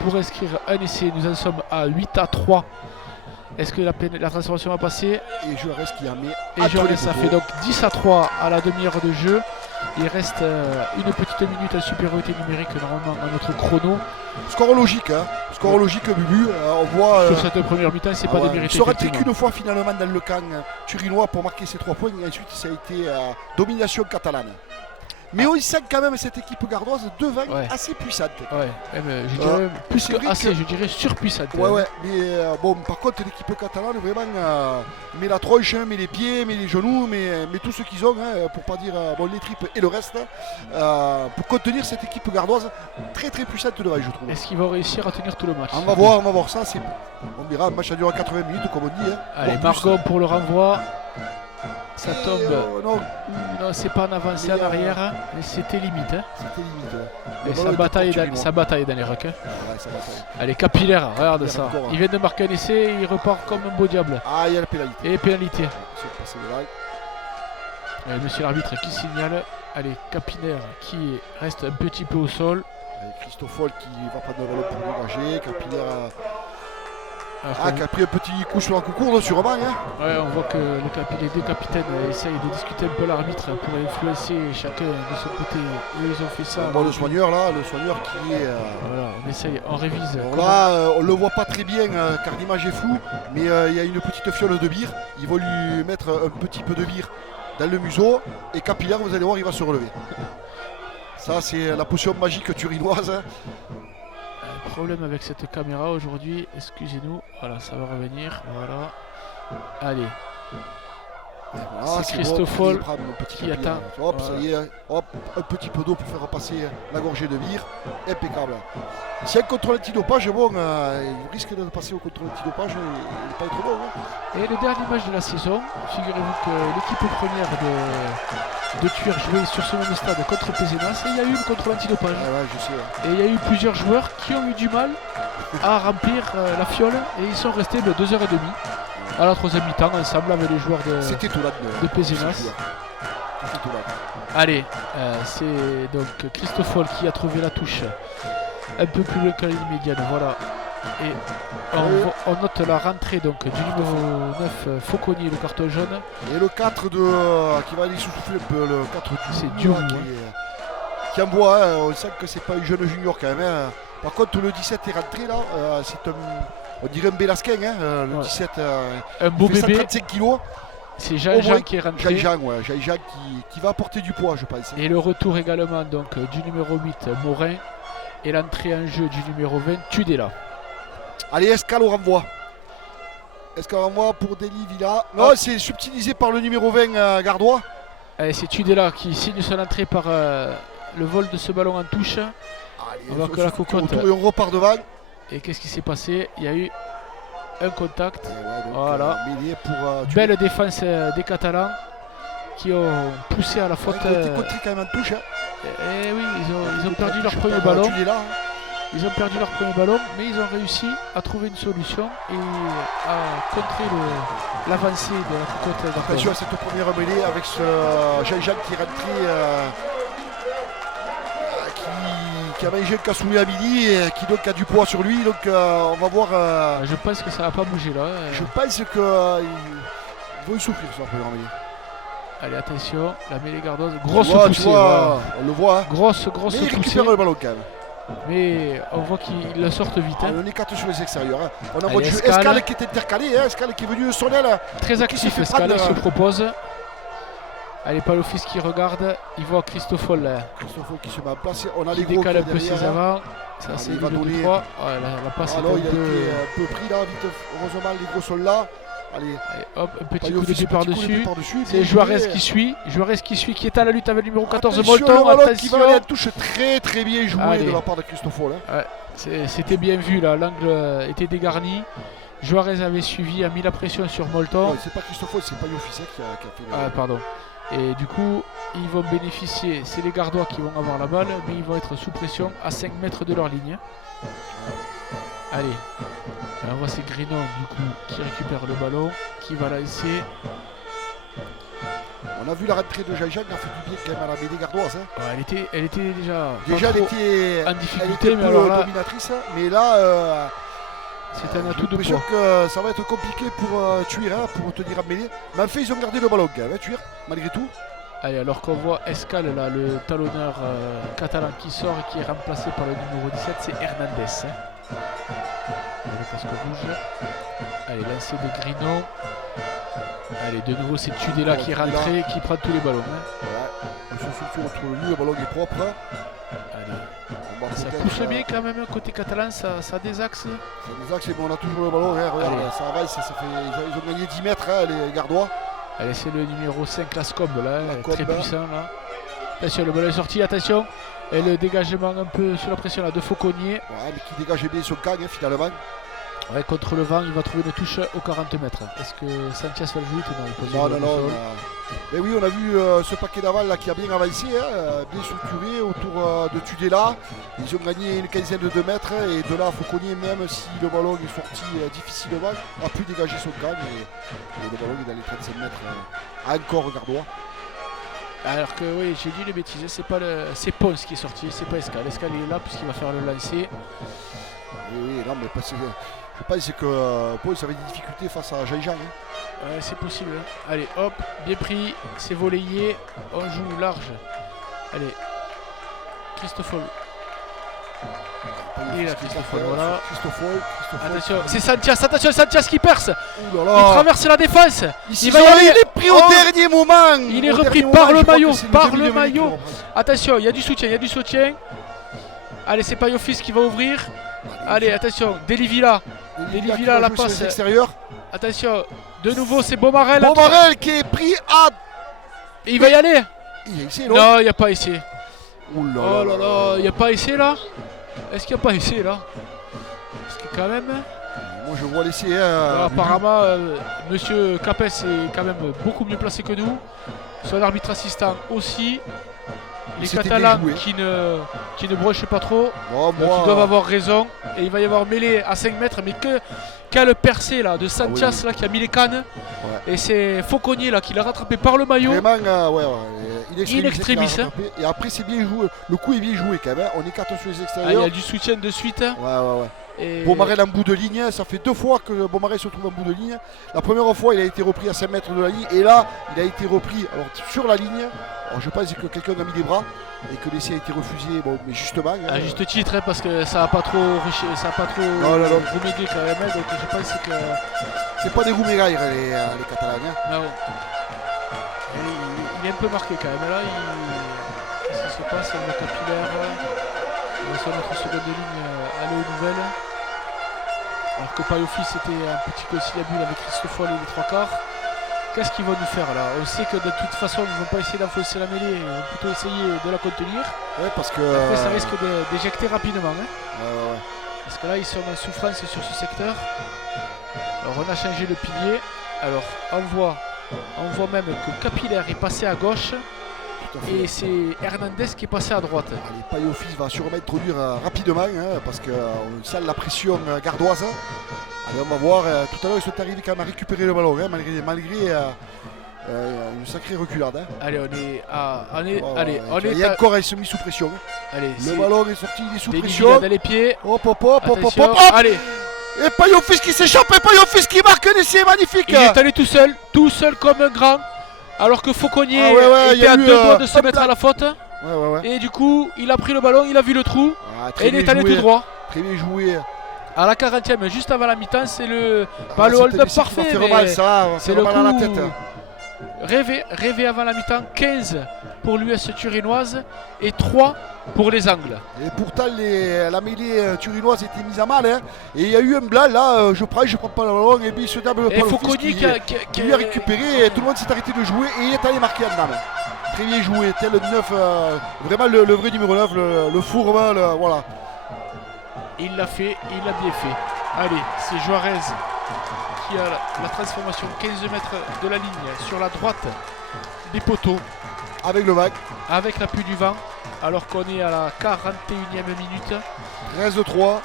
pour inscrire un essai. Nous en sommes à 8-3. Est-ce que la transformation va passer? Et Juarez qui a mis. Et Juarez, ça fait donc 10-3 à la demi-heure de jeu. Il reste une petite minute à supériorité numérique normalement à notre chrono. Score logique, hein. Score logique, Bubu. On voit. Sur cette première mi-temps, c'est pas démérité. Il sera qu'une fois finalement dans le camp turinois pour marquer ses 3 points. Et ensuite, ça a été domination catalane. Mais on y sent quand même cette équipe gardoise devant assez puissante. Ouais, même, je dirais plus que assez, je dirais surpuissante. Ouais, mais bon, par contre, l'équipe catalane vraiment met la tronche, met les pieds, met les genoux, met tout ce qu'ils ont, hein, pour pas dire les tripes et le reste, pour contenir cette équipe gardoise très très puissante devant, je trouve. Est-ce qu'ils vont réussir à tenir tout le match? On va voir ça. On verra, un match à durer 80 minutes, comme on dit. Hein, allez, Margot pour le renvoi. Ça Et, tombe. non, Non, c'est pas en avant, c'est en arrière. Mais c'était limite. Hein. c'était limite. Le Et ballon ça était bataille, turinois. ça bataille dans les requins. Ouais, ça bataille. Allez, capillaire, regarde ça. encore, hein. Il vient de marquer un essai et il repart comme un beau diable. Ah, il y a la pénalité. Et pénalité. C'est passé de vague. Allez, monsieur l'arbitre qui signale. Allez, Capinaire qui reste un petit peu au sol. Avec Christoffol qui va prendre le ballon pour dégager. Capillaire Alors qui a pris un petit coup sur la coucourde, sûrement. Hein. ouais, on voit que les deux capitaines essayent de discuter un peu l'arbitre pour influencer chacun de son côté. Eux, ils ont fait ça. On voit le soigneur là, le soigneur qui est. Voilà, on essaye, on révise. Alors là, on le voit pas très bien car l'image est floue, mais il y a une petite fiole de bière. Il va lui mettre un petit peu de bière dans le museau et Capillaire, vous allez voir, il va se relever. Ça, c'est la potion magique turinoise. Hein. Problème avec cette caméra aujourd'hui, excusez-nous. Voilà, ça va revenir. Voilà. Allez, Voilà, c'est Christoffol bon, qui attend. Hop, Voilà. ça y est, hop, un petit peu d'eau pour faire passer la gorgée de bière. Impeccable. Si un contrôle antidopage, bon, il risque de passer au contrôle antidopage et ne pas être bon. Hein. Et le dernier match de la saison, figurez-vous que l'équipe première de Thuir jouait sur ce même stade contre Pézenas et il y a eu le contrôle antidopage. Ouais, je sais. Ouais. Et il y a eu plusieurs joueurs qui ont eu du mal à remplir la fiole et ils sont restés 2h30 à la troisième mi-temps ensemble avec les joueurs C'était tout là de Pézenas. C'était tout là. Allez, c'est donc Christoffol qui a trouvé la touche un peu plus loin que la ligne médiane, voilà. Et on note la rentrée donc du numéro 9 Fauconnier, le carton jaune. Et le 4 qui va aller souffler un peu, le 4 du C'est Diouf, qui envoie, hein, on sent que c'est pas un jeune junior quand même. Hein. Par contre le 17 est rentré là, c'est on dirait un Bélasquin, hein, le Ouais. 17 Un beau il fait bébé, 135 kilos. c'est Au Jean-Jean moins, qui est rentré. Jean-Jean qui va apporter du poids je pense. Et le retour également donc du numéro 8 Morin et l'entrée en jeu du numéro 20 Tudela. Allez, Escal au renvoi. Escal au renvoi pour Deli Villa. Non, c'est subtilisé par le numéro 20 Gardois. Allez, c'est Tudela qui signe son entrée par le vol de ce ballon en touche. Allez, On voit que la cocotte. et on repart devant. Et qu'est-ce qui s'est passé? Il y a eu un contact. Et ouais, donc, Voilà. mêlée pour Belle défense des Catalans qui ont poussé à la faute. Il a été contré quand même en touche. Hein. Et oui, ils ont perdu leur Touche premier par, ballon. Tudela, hein. Ils ont perdu leur premier ballon, mais ils ont réussi à trouver une solution et à contrer l'avancée de la cocotte. Attention à cette première mêlée avec ce Jean-Jean qui est rentré, qui a mangé un cassoulet à midi et qui donc a du poids sur lui. Donc on va voir. Je pense que ça va pas bouger là. Je pense qu'ils vont y souffrir sur la première mêlée. Allez, attention, la mêlée gardoise. Tu Grosse vois, poussée. tu vois, Voilà. on le voit. Hein. Grosse Mais il poussée. récupère le ballon quand même. Mais on voit qu'ils la sortent vite. Ah, Hein. on est 4 sur les extérieurs. Hein. On a Allez, mode Escal. Escal qui est intercalé. Hein. Escal qui est venu son aile. Très s'est actif, fait Escal prendre, se propose. Allez, pas l'office qui regarde. Il voit Christoffol là. Christophe qui se met en place. On a Qui les gros décale un qui peu derrière, ses hein. avants. Ça, Ah, c'est il va le 2-3. donner. Ouais, la passe Alors est il a été un peu pris là. Vite, heureusement les gros sont là. Allez, Allez, hop, un petit Paille coup de office, pied petit coup de pied par-dessus. par-dessus. C'est Bien Juarez joué. qui suit. Juarez qui suit, qui est à la lutte avec le numéro 14 Attention, Molton. le ballon qui Attention. va aller à touche très très bien joué Allez. de la part de Christophe. Hein. C'était bien vu là, l'angle était dégarni. Juarez avait suivi, a mis la pression sur Molton. Non, c'est pas Christophe, c'est pas Yofis qui a fait le. Ah, pardon. Et du coup, ils vont bénéficier, c'est les Gardois qui vont avoir la balle, mais ils vont être sous pression à 5 mètres de leur ligne. Allez, on voit c'est Grinon du coup qui récupère le ballon, qui va lancer. On a vu la rentrée de Jean-Jean qui a fait du bien quand même à la BD gardoise. Hein. Ouais, elle était déjà, Déjà pas elle trop était, en elle difficulté, était mais un alors peu là, dominatrice, hein. Mais là, c'est un j'ai atout de l'impression poids. que ça va être compliqué pour Thuir, hein, pour tenir à mêlée. Mais en fait ils ont gardé le ballon quand même, hein, Thuir, malgré tout. Allez, alors qu'on voit Escal, là, le talonneur catalan qui sort et qui est remplacé par le numéro 17, c'est Hernandez. Hein. Le casque rouge. Allez, lancé de Grinon. Allez, de nouveau, c'est Tudela qui est rentré et qui prend tous les ballons. Hein. Ouais. On se soutient entre lui, le ballon est propre. Allez, On va ça peut-être, pousse bien quand même, côté catalan, ça désaxe. C'est des axes, mais on a toujours le ballon. Hein, regarde, Allez. ça avance, ça fait, ils ont gagné 10 mètres, hein, les gardois. Allez, c'est le numéro 5, Lascombe, là, Lascombe. très puissant. Là. Attention, le ballon est sorti, attention. Et le dégagement un peu sous la pression là, de Fauconnier. Ouais, mais qui dégage bien son camp, hein, finalement. Ouais, contre le vent, il va trouver une touche aux 40 mètres. Est-ce que Sanchez va le jouer ou non? Il pose Non, le non, non. sol. Mais oui, on a vu ce paquet d'aval là qui a bien avancé, hein, bien structuré autour de Tudela. Ils ont gagné une quinzaine de 2 mètres et de là, Fauconnier, même si le ballon est sorti difficilement, a pu dégager son camp et le ballon est dans les 35 mètres encore gardois. Alors que oui, j'ai dit une bêtise, c'est Ponce qui est sorti, c'est pas Escal. Escal il est là puisqu'il va faire le lancer. Oui, non, mais parce que je pense que Ponce avait des difficultés face à Jean-Jean. Hein. Ouais, c'est possible. Hein. Allez, hop, bien pris, c'est volleyé, on joue large. Allez, Christoffel. Il est là, Christoffel, voilà. Christoffel. Attention, c'est Sanchez qui perce. Ouh là Il là. traverse la défense. Ici, Il va y aller. il est pris au Oh. dernier moment. Il est Au repris dernier par moment, le je crois maillot, que c'est par Jamie le Demenic qui maillot. reprend. Attention, il y a du soutien. Allez, c'est Payofis qui va ouvrir. Allez, attention, Delivilla. Delivilla, la passe. Extérieur. Attention, de nouveau, c'est Beaumarel. Beaumarel qui est pris à. Et il va y aller. Il est ici, non? Non, il n'y a pas essai. Ouh là Oh là là, il n'y a pas essai là? Est-ce qu'il n'y a pas essai là? Parce que quand même, Moi je vois l'essai. apparemment, Monsieur Capes est quand même beaucoup mieux placé que nous. Son arbitre assistant aussi. Les C'était Catalans bien joué. qui ne brochent pas trop. Bon, Donc ils doivent avoir raison. Et il va y avoir mêlée à 5 mètres. Mais quelle percée là de Sanchez oui. là qui a mis les cannes. Ouais. Et c'est Fauconnier là qui l'a rattrapé par le maillot. Vraiment, ouais. In extremis, qu'il a rattrapé. Et après c'est bien joué. Le coup est bien joué quand même. On est 4 sur les Ah, il y extérieurs. a du soutien de suite. Ouais. Et Beaumarel en bout de ligne, ça fait 2 fois que Beaumarel se trouve en bout de ligne. La première fois, il a été repris à 5 mètres de la ligne. Et là, il a été repris sur la ligne. Alors, je pense que quelqu'un a mis les bras et que l'essai a été refusé. Bon, mais justement. à juste titre, hein, parce que ça n'a pas trop Non. remédié quand même. Donc je pense que. C'est pas des Roumérailles les Catalans. Hein. Non. Il est un peu marqué quand même. Là, qu'est-ce qui se passe? Le capillaire. On va sur notre seconde ligne aller aux nouvelles. Alors que Payofis était un petit conciliabule avec Christoffel et les 3 quarts. Qu'est-ce qu'ils vont nous faire là? On sait que de toute façon ils ne vont pas essayer d'enfoncer la mêlée, ils vont plutôt essayer de la contenir. Ouais, parce que. Après ça risque d'éjecter rapidement. Hein. Ouais. Parce que là ils sont en souffrance sur ce secteur. Alors on a changé le pilier. Alors on voit même que Capillaire est passé à gauche. Tout à fait. Et c'est Hernandez qui est passé à droite. Allez, Payofis va sûrement introduire rapidement hein, parce qu'on sent la pression gardoise. Allez, on va voir. Tout à l'heure, ils sont arrivés quand même à récupérer le ballon hein, malgré une sacrée reculade. Hein. Allez, on est à. Il y a encore, ils sont mis sous pression. Hein. Allez, Le ballon est sorti, il est sous Delivilla pression. dans les pieds. Hop. Attention. Allez, Et Payofis qui s'échappe et Payofis qui marque un essai magnifique. il est allé tout seul comme un grand. Alors que Fauconnier il y était a à eu, 2 doigts de se hop mettre là. à la faute. Ouais. Et du coup, il a pris le ballon, il a vu le trou. Très Et il est bien allé joué. tout droit. Très bien joué. À la 40e, juste avant la mi-temps, c'est le. Pas Ah, le c'est hold-up un essai qui va parfait, faire mais mal, ça va c'est faire le mal à la coup. tête. Rêvé avant la mi-temps, 15 pour l'US turinoise et 3 pour les Angles. Et pourtant la mêlée turinoise était mise à mal hein. Et il y a eu un blanc là, je prends pas le ballon et puis ce table Et Fauconnier qui lui a récupéré et tout le monde s'est arrêté de jouer et il est allé marquer en dame. Très bien joué, tel le 9, vraiment le vrai numéro 9, le fourbe, voilà. Il l'a fait, il l'a bien fait. Allez, c'est Juarez qui a la transformation 15 mètres de la ligne sur la droite des poteaux Avec le vague, avec l'appui du vent alors qu'on est à la 41e minute. 13-3,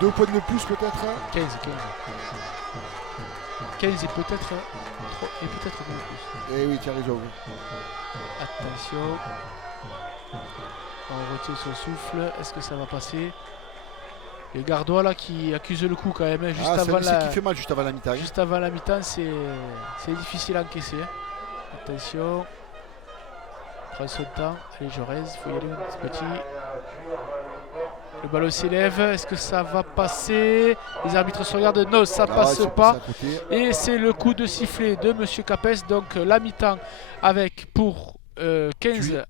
2 points de plus peut-être. 15 et peut-être plus. Eh oui, tu as raison. Attention. On retient son souffle. Est-ce que ça va passer? Les Gardois là qui accusent le coup quand même. Hein, juste, avant c'est qui fait mal juste avant la mi-temps. juste avant la mi-temps, c'est difficile à encaisser. Hein. Attention. Prends son temps. Allez, Jorez, il faut y aller un petit. Le ballon s'élève. Est-ce que ça va passer? Les arbitres se regardent. Non, ça passe pas. Et c'est le coup de sifflet de Monsieur Capes. Donc la mi-temps avec pour 15-3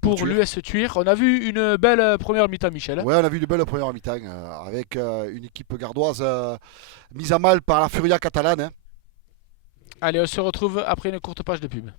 pour l'US Thuir. On a vu une belle première mi-temps, Michel. Ouais, on a vu une belle première mi-temps avec une équipe gardoise mise à mal par la Furia catalane. Hein. Allez, on se retrouve après une courte page de pub.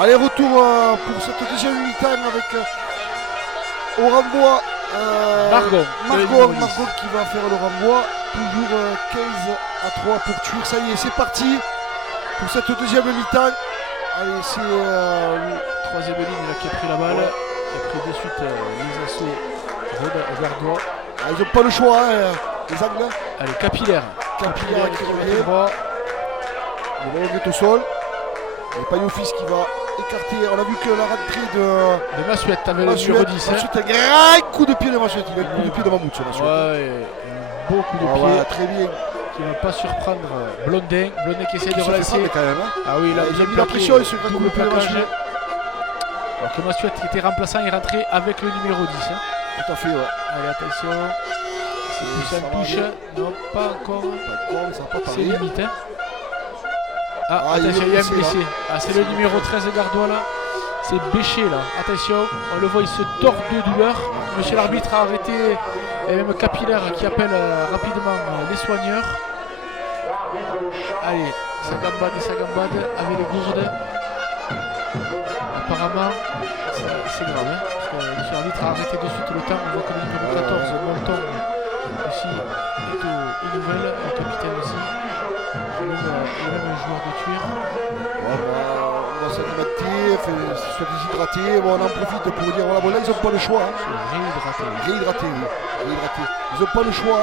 Allez, retour pour cette deuxième mi-temps avec Orambois. Margot qui va faire le Orambois. Toujours 15 à 3 pour Tuir. Ça y est, c'est parti pour cette deuxième mi-temps. Allez, c'est Troisième ligne là, qui a pris la balle, qui a pris de suite les assauts Gardois. ils n'ont pas le choix, les Anglais. Allez, Capillaire Qui revient. droit. Le ballon est au sol. Et Payofis qui va écarter. On a vu que la rentrée De Massuette, t'avais le numéro 10. Ensuite, un grand coup de pied de Massuette. Il a un coup de pied de Mammouth sur Massuette. Ouais, un beau coup de pied Ouais, très bien. qui ne va pas surprendre Blondin. Blondin qui essaie de relancer. Quand même, hein. Ah oui, là, Il a mis la pression, ce grand coup de pied de Massuette. Alors que Massuette qui était remplaçant est rentré avec le numéro 10. Tout à fait, ouais. Allez, attention. C'est ça une va touche. aller. Non, pas encore. Ça va pas C'est parler. limite. Ah, Ah, il y a attention, le il y a un blessé, blessé. Ah, c'est le numéro 13 Gardois là. C'est Béché là. Attention, on le voit, il se tord de douleur. Monsieur l'arbitre a arrêté. Et même Capillaire qui appelle rapidement les soigneurs. Allez, ça gambade avec les gourdes. Apparemment, c'est grave. Parce que monsieur l'arbitre a arrêté de suite le temps. On voit que le numéro 14, Monton, aussi est aux nouvelles. Le capitaine aussi. Le même joueur de Tuir. On va s'alimenter, soit déshydraté. Bon, on en profite pour dire voilà, bon, là ils n'ont pas le choix. Réhydraté, oui. Ils n'ont pas le choix.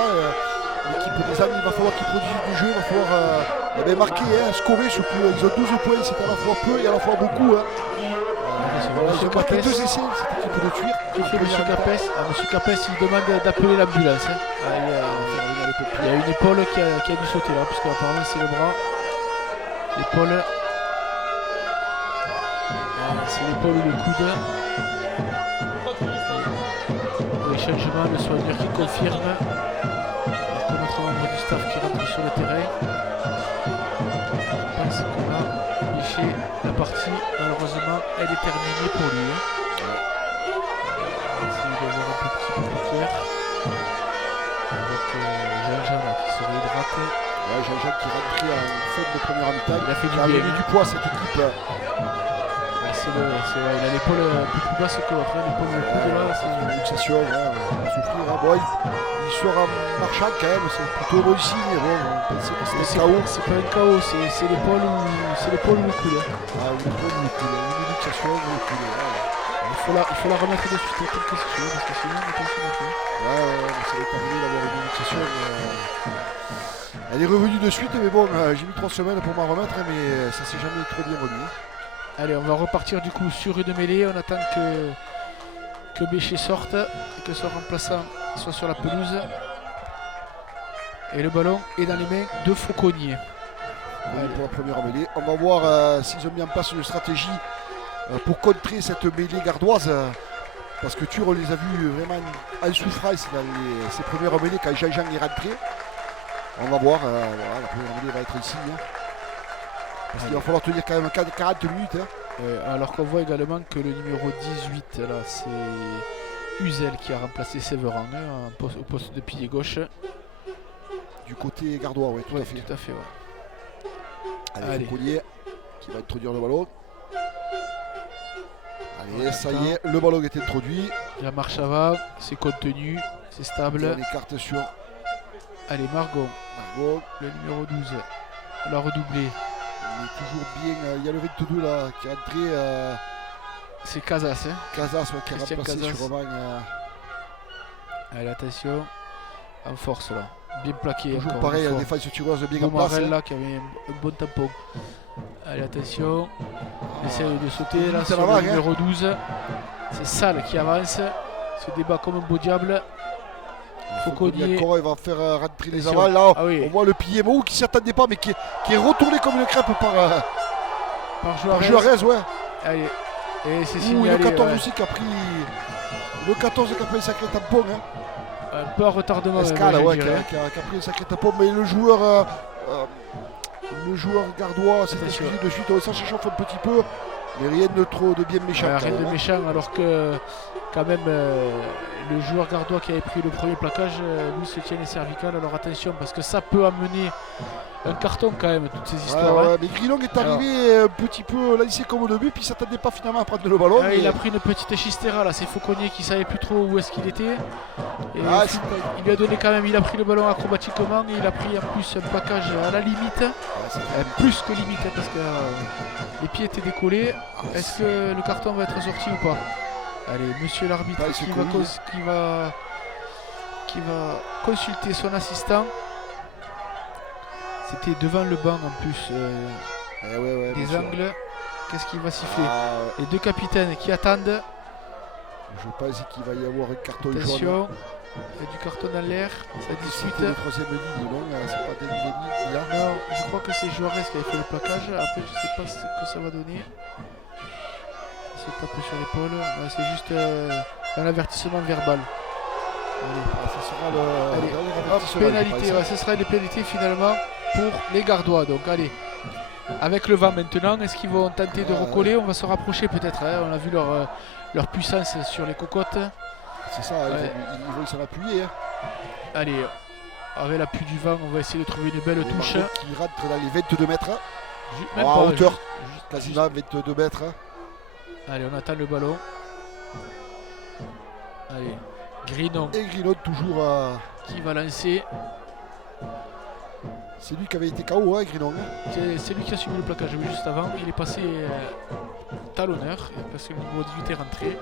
L'équipe des Amis, il va falloir qu'ils produisent du jeu, il va falloir marquer, scorer surtout. Ils ont 12 points, c'est à la fois peu et à la fois beaucoup. Ils ont marqué 2 essais, cette équipe de Tuir. Que fait M. Capès? M. Capès, il demande d'appeler l'ambulance. Il y a une épaule qui a dû sauter là, parce qu'apparemment c'est le bras. L'épaule. C'est l'épaule ou le coude. Les changements, le soigneur qui confirme. Que notre membre du staff qui rentre sur le terrain. Je pense qu'on a empêché la partie. Malheureusement, elle est terminée pour lui. On va essayer de voir un petit peu plus clair. Avec Jean-Jean qui se réhydrate. Ouais, Jean-Jacques qui rentre en fin de première mi-temps. Il a fait du amené bien. du poids à cette équipe. C'est il a l'épaule un peu plus basse que l'autre. Hein, l'épaule le coude là, c'est une luxation, on va souffrir. Hein. Bon, il sort en marchant quand même, c'est plutôt bon ici, mais bon, on pensait que c'était un KO. C'est pas un KO, c'est l'épaule ou le coude. Hein. Ah, ou l'épaule ou le coude, une luxation ou le coude. Il faut la remettre de suite, quelques secondes, parce que sinon on est pas sûr. Ouais, ça va être arrivé d'avoir une luxation. Elle est revenue de suite, mais bon, j'ai mis 3 semaines pour m'en remettre, mais ça s'est jamais trop bien remis. Allez, on va repartir du coup sur une mêlée. On attend que Bécher sorte et que son remplaçant soit sur la pelouse. Et le ballon est dans les mains de Fauconnier. Pour la première mêlée. On va voir s'ils ont mis en place une stratégie pour contrer cette mêlée gardoise. Parce que Tur, on les a vus vraiment en souffrance dans ces premières mêlées quand Jean-Jean est rentré. On va voir, voilà, la première mêlée va être ici. Hein. Parce qu'il va falloir tenir quand même 40 minutes. Hein. Alors qu'on voit également que le numéro 18, là, c'est Uzel qui a remplacé Séverin hein, au poste de pilier gauche. Du côté gardois, oui, tout à fait. Tout à fait, ouais. Allez, Collier qui va introduire le ballon. Allez, ça y est, le ballon est introduit. La marche avant, c'est contenu, c'est stable. Et on écarte sur. Allez, Margot, le numéro 12, la redoublée. On est toujours bien. Il y a le 22 là qui est rentré. C'est Casas. Hein. Casas qui a remplacé Casas. sur Romain. Allez, attention. En force là. Bien plaqué. Toujours pareil, la défense tureuse bien en place. Morel là qui avait un bon tampon. Allez, attention. Il essaie de sauter là sur le numéro 12. C'est Salle qui avance. Se débat comme un beau diable. Fauconnier. Il va faire rentrer les avals là. Ah oui. On voit le pilier Mou qui s'y attendait pas mais qui est retourné comme une crêpe par Juarez. Ouais. Allez. Et c'est signalé. Et le 14 aussi qui a pris. Le 14 qui a pris un sacré tampon. Hein. Un peu en retardement. Escale, ouais, qui a pris un sacré tampon. Mais le joueur gardois s'est excusé de suite. Ça s'échauffe un petit peu. Mais rien de trop de bien méchant. Rien de méchant alors que quand même le joueur gardois qui avait pris le premier plaquage lui se tient les cervicales. Alors attention parce que ça peut amener un carton quand même toutes ces histoires. Ouais, mais Grilong est arrivé un petit peu lancé comme au début puis il s'attendait pas finalement à prendre le ballon. Il a pris une petite chistera là, c'est Fauconnier qui savait plus trop où est-ce qu'il était. Et il lui a donné quand même, il a pris le ballon acrobatiquement et il a pris en plus un plaquage à la limite. Plus que limite hein, parce que les pieds étaient décollés. Est-ce que le carton va être sorti ou pas? Allez, monsieur l'arbitre qui va consulter son assistant. C'était devant le banc en plus des angles. Qu'est-ce qu'il va siffler? Les deux capitaines qui attendent. Je pense qu'il va y avoir un carton jaune. Attention, il y a du carton dans l'air. Ça discute. C'était le troisième ligne, non? C'est pas Deni là. Non, je crois que c'est Juarez qui avait fait le plaquage. Après, je sais pas ce que ça va donner. C'est tapé sur l'épaule. C'est juste un avertissement verbal. Allez, ça sera le pénalité. Ce sera des pénalités finalement pour les Gardois. Donc allez, avec le vent maintenant, est-ce qu'ils vont tenter de recoller? On va se rapprocher peut-être. Hein. On a vu leur puissance sur les cocottes. C'est ça, ils vont s'en appuyer. Hein. Allez, avec l'appui du vent, on va essayer de trouver une belle touche. Qui rentre dans les 22 mètres. Même à hauteur, quasiment 22 mètres. Allez, on attend le ballon. Allez, Grinon. Et Grinon toujours. Qui va lancer. C'est lui qui avait été KO, hein, Grinon. C'est lui qui a subi le plaquage juste avant. Il est passé talonneur parce que le numéro 18 est rentré.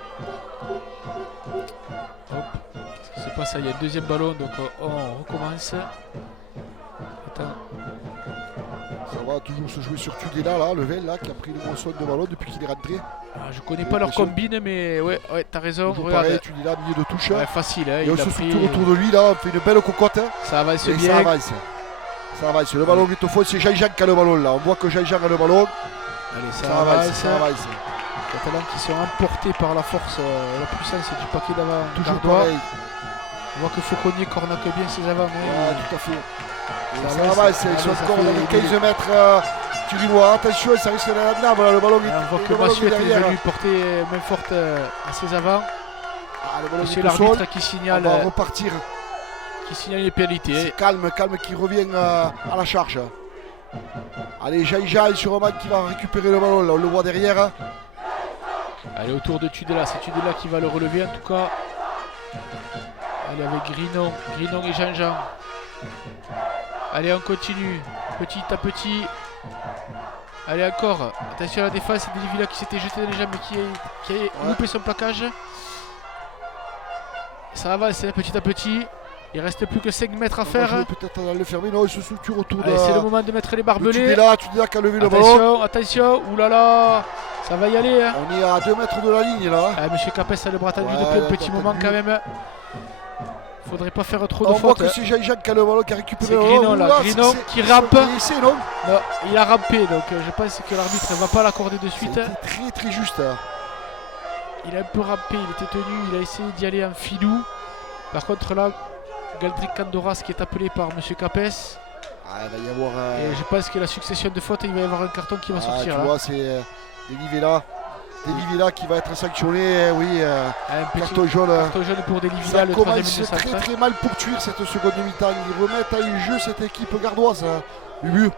Hop. Qu'est-ce qui se passe? Il y a un deuxième ballon, donc on recommence. Attends. Ça va toujours se jouer sur Tudela, là, le Vel, là, qui a pris le gros son de ballon depuis qu'il est rentré. Je connais pas leur combine, mais ouais, t'as raison. Regarde. Pareil, Tudela, milieu de touche. Ouais, facile. Hein, et on se tourne autour de lui, là, on fait une belle cocotte. Hein. Ça avance bien. Ça avance. Ça avance. Le ballon est au fond, c'est Jean-Jean qui a le ballon, là. On voit que Jean-Jean a le ballon. Allez, ça avance. Ça avance. Les Catalans qui sont emportés par la force, la puissance du paquet d'avant. Toujours pareil. On voit que Fauconnier cornaque bien ses avants. Ouais, tout à fait. Ça avance, ils sont encore dans les 15 mètres. Turinois, attention, ça risque d'aller là, voilà, le ballon est on voit que Massuet est venu porter main forte à ses avants. Monsieur l'arbitre qui signale. On va repartir. Qui signale les pénalités. C'est calme qui revient à la charge. Allez, Jean-Jean sur Roman qui va récupérer le ballon, là, on le voit derrière. Allez, autour de Tudela, c'est Tudela qui va le relever en tout cas. Allez, avec Grinon et Jean-Jean. Allez, on continue, petit à petit. Allez, encore. Attention à la défense, c'est Delivilla qui s'était jeté dans les jambes mais qui a loupé son plaquage. Ça avance petit à petit. Il reste plus que 5 mètres à faire. Peut-être le fermer, non, il se structure autour de. C'est le moment de mettre les barbelés. Tudela qui a levé le ballon. Attention, oulala, ça va y aller. Hein. On est à 2 mètres de la ligne là. Monsieur Capes a le bras tendu depuis un petit moment quand même. Faudrait pas faire trop de fautes. On voit que c'est Jean-Jean qui a le ballon, qui a récupéré le ballon. Grinon qui rampe. Non, il a rampé, donc je pense que l'arbitre ne va pas l'accorder de suite. C'était très juste. Il a un peu rampé, il était tenu, il a essayé d'y aller en filou. Par contre là, Galdric Candoras qui est appelé par Monsieur Capes. Il va y avoir. Et je pense que la succession de fautes, il va y avoir un carton qui va sortir. Tu vois, c'est Delivilla qui va être sanctionné. Oui, carton jaune. Carton jaune pour Delivilla, le troisième minute. C'est très mal pour tuer cette seconde mi-temps. Ils remettent à jeu cette équipe gardoise. Ubu.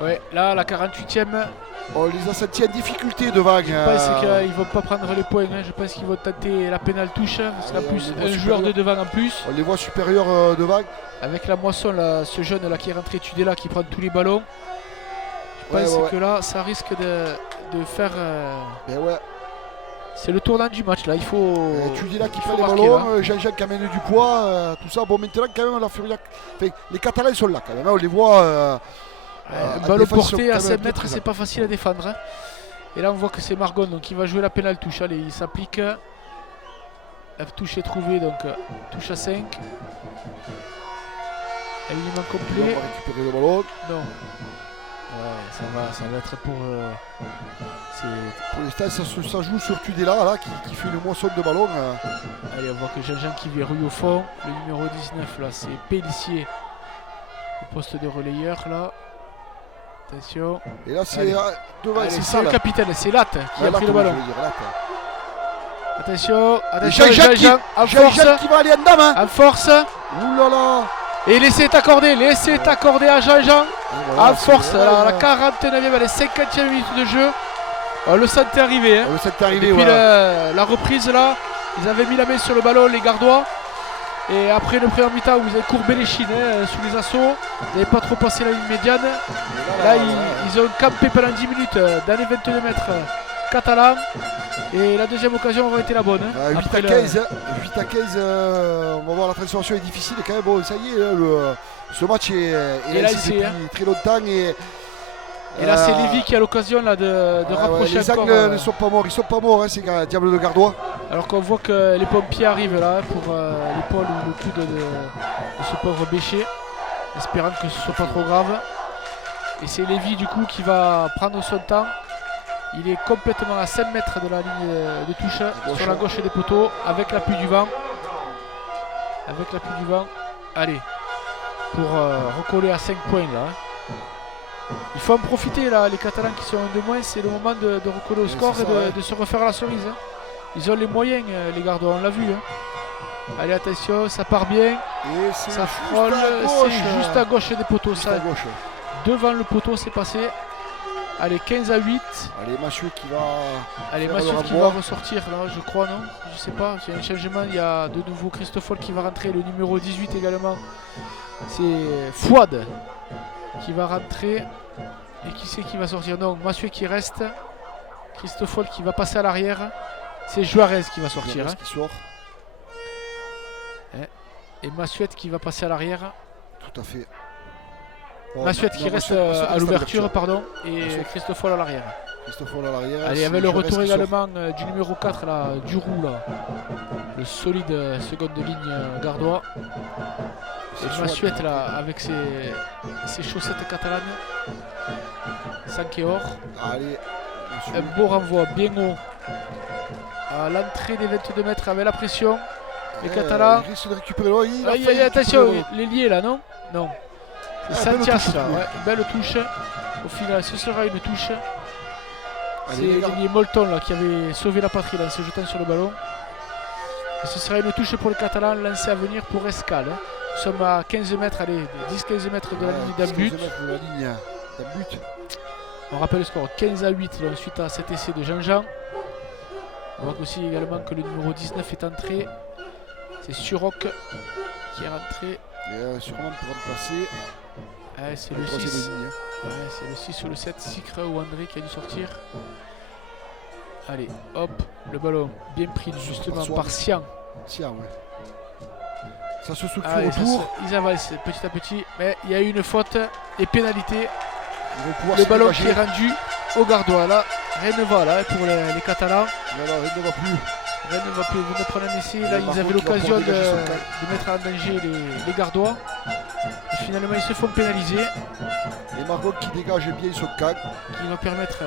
Ouais, là, la 48e. On les a sentis en difficulté devant. Je pense qu'ils ne vont pas prendre les points. Hein. Je pense qu'ils vont tenter la pénale touche. Parce qu'en plus, un joueur de devant en plus. On les voit supérieurs devant. Avec la moisson, là, ce jeune là qui est rentré Tudela qui prend tous les ballons. Je pense que là, ça risque de faire. C'est le tournant du match là. Il faut. Tudela qui prend les ballons, Jean-Jean qui amène du poids, tout ça. Bon, maintenant, quand même, la Furia. Enfin, les Catalans sont là quand même. Hein. On les voit. Un ballon porté à 7 mètres, c'est pas facile à défendre. Hein. Et là, on voit que c'est Margon donc il va jouer la pénale touche. Allez, il s'applique. La touche est trouvée, donc touche à 5. Alignement complet. On va récupérer le ballon. Non. Ouais, ça va être pour. Pour l'instant, ça joue sur Tudela là, qui fait une moisson de ballon. Allez, on voit que Jean-Jean qui verrouille au fond. Le numéro 19 là, c'est Pellissier. Au poste de relayeur là. Attention. Et là, c'est devant. C'est le capitaine, c'est Latte qui a pris le ballon. Attention, Jean-Jean qui va aller en dame. Hein. En force. Ouh là là. Et laissez accorder à Jean-Jean. Voilà, en force, la 49e, les 50e minute de jeu. On le sentait arriver. Hein. On le sentait arriver. Depuis la reprise là, ils avaient mis la main sur le ballon, les Gardois. Et après le premier mi-temps, vous avez courbé les chines sous les assauts. Vous n'avez pas trop passé la ligne médiane. Là, ils ont campé pendant 10 minutes dans les 22 mètres catalans. Et la deuxième occasion aurait été la bonne. 8 à 15, 8 à 15 on va voir, la transformation est difficile. Et quand même, bon, ça y est, ce match est lancé depuis très longtemps. Et là, c'est Lévy qui a l'occasion de rapprocher les encore. Les angles ne sont pas morts, ils sont pas morts, hein, ces diables de Gardois. Alors qu'on voit que les pompiers arrivent là pour l'épaule ou le coude de ce pauvre Bécher, espérant que ce soit pas trop grave. Et c'est Lévy du coup qui va prendre son temps. Il est complètement à 5 mètres de la ligne de touche, sur la gauche des poteaux, avec l'appui du vent. Allez, pour recoller à 5 points là. Il faut en profiter là, les Catalans qui sont de moins, c'est le moment de recoller au score et de se refaire la cerise. Hein. Ils ont les moyens, les Gardois, on l'a vu. Hein. Allez, attention, ça part bien, ça frôle, c'est juste à gauche des poteaux. Ça, devant le poteau, c'est passé. Allez, 15 à 8. Allez, Massieu qui va. Allez, Massieu qui va ressortir là, je crois, non? Je sais pas, il y a un changement, il y a de nouveau Christoffel qui va rentrer, le numéro 18 également. C'est Fouad qui va rentrer. Et qui c'est qui va sortir? Non, Massieu qui reste. Christoffel qui va passer à l'arrière. C'est Juarez qui va sortir. Hein. Qui sort. Et Massuette qui va passer à l'arrière. Tout à fait. Massuette qui reste à l'ouverture, pardon. Et Christoffel à l'arrière. Allez, il y avait le retour également du numéro 4, là, Duroux, là. Le solide seconde ligne gardois. Et Massuette, là, avec ses chaussettes catalanes. Sankeor. Allez. Un beau renvoi bien haut. À l'entrée des 22 mètres avec la pression. Les Catalans. Il risque de récupérer. Attention, les liés là, non? Non. C'est Santias là, belle touche. Au final, ce sera une touche. C'est l'ailier Molton là, qui avait sauvé la patrie là, en se jetant sur le ballon. Et ce sera une touche pour les Catalans, lancée à venir pour Escale. Nous sommes à 15 mètres, allez, 10-15 mètres de la ligne d'un but. On rappelle le score 15 à 8 là, suite à cet essai de Jean-Jean. On voit aussi également que le numéro 19 est entré. C'est Suroc qui est rentré. Et sûrement pour remplacer. C'est le 6. C'est le 6 ou le 7, Sikra ou André qui a dû sortir. Allez, hop, le ballon bien pris justement par Sian. Sian, ouais. Ça se structure Allez, autour. ils avancent petit à petit, mais il y a eu une faute et pénalité. Le ballon qui est rendu au Gardois. Là, rien ne va là pour les Catalans. Là, rien ne va plus. Rien ne va plus. Ils venaient de prendre un essai. Là, ils avaient l'occasion de mettre en danger les Gardois. Et finalement, ils se font pénaliser. Et Margot qui dégage bien son camp. Qui va permettre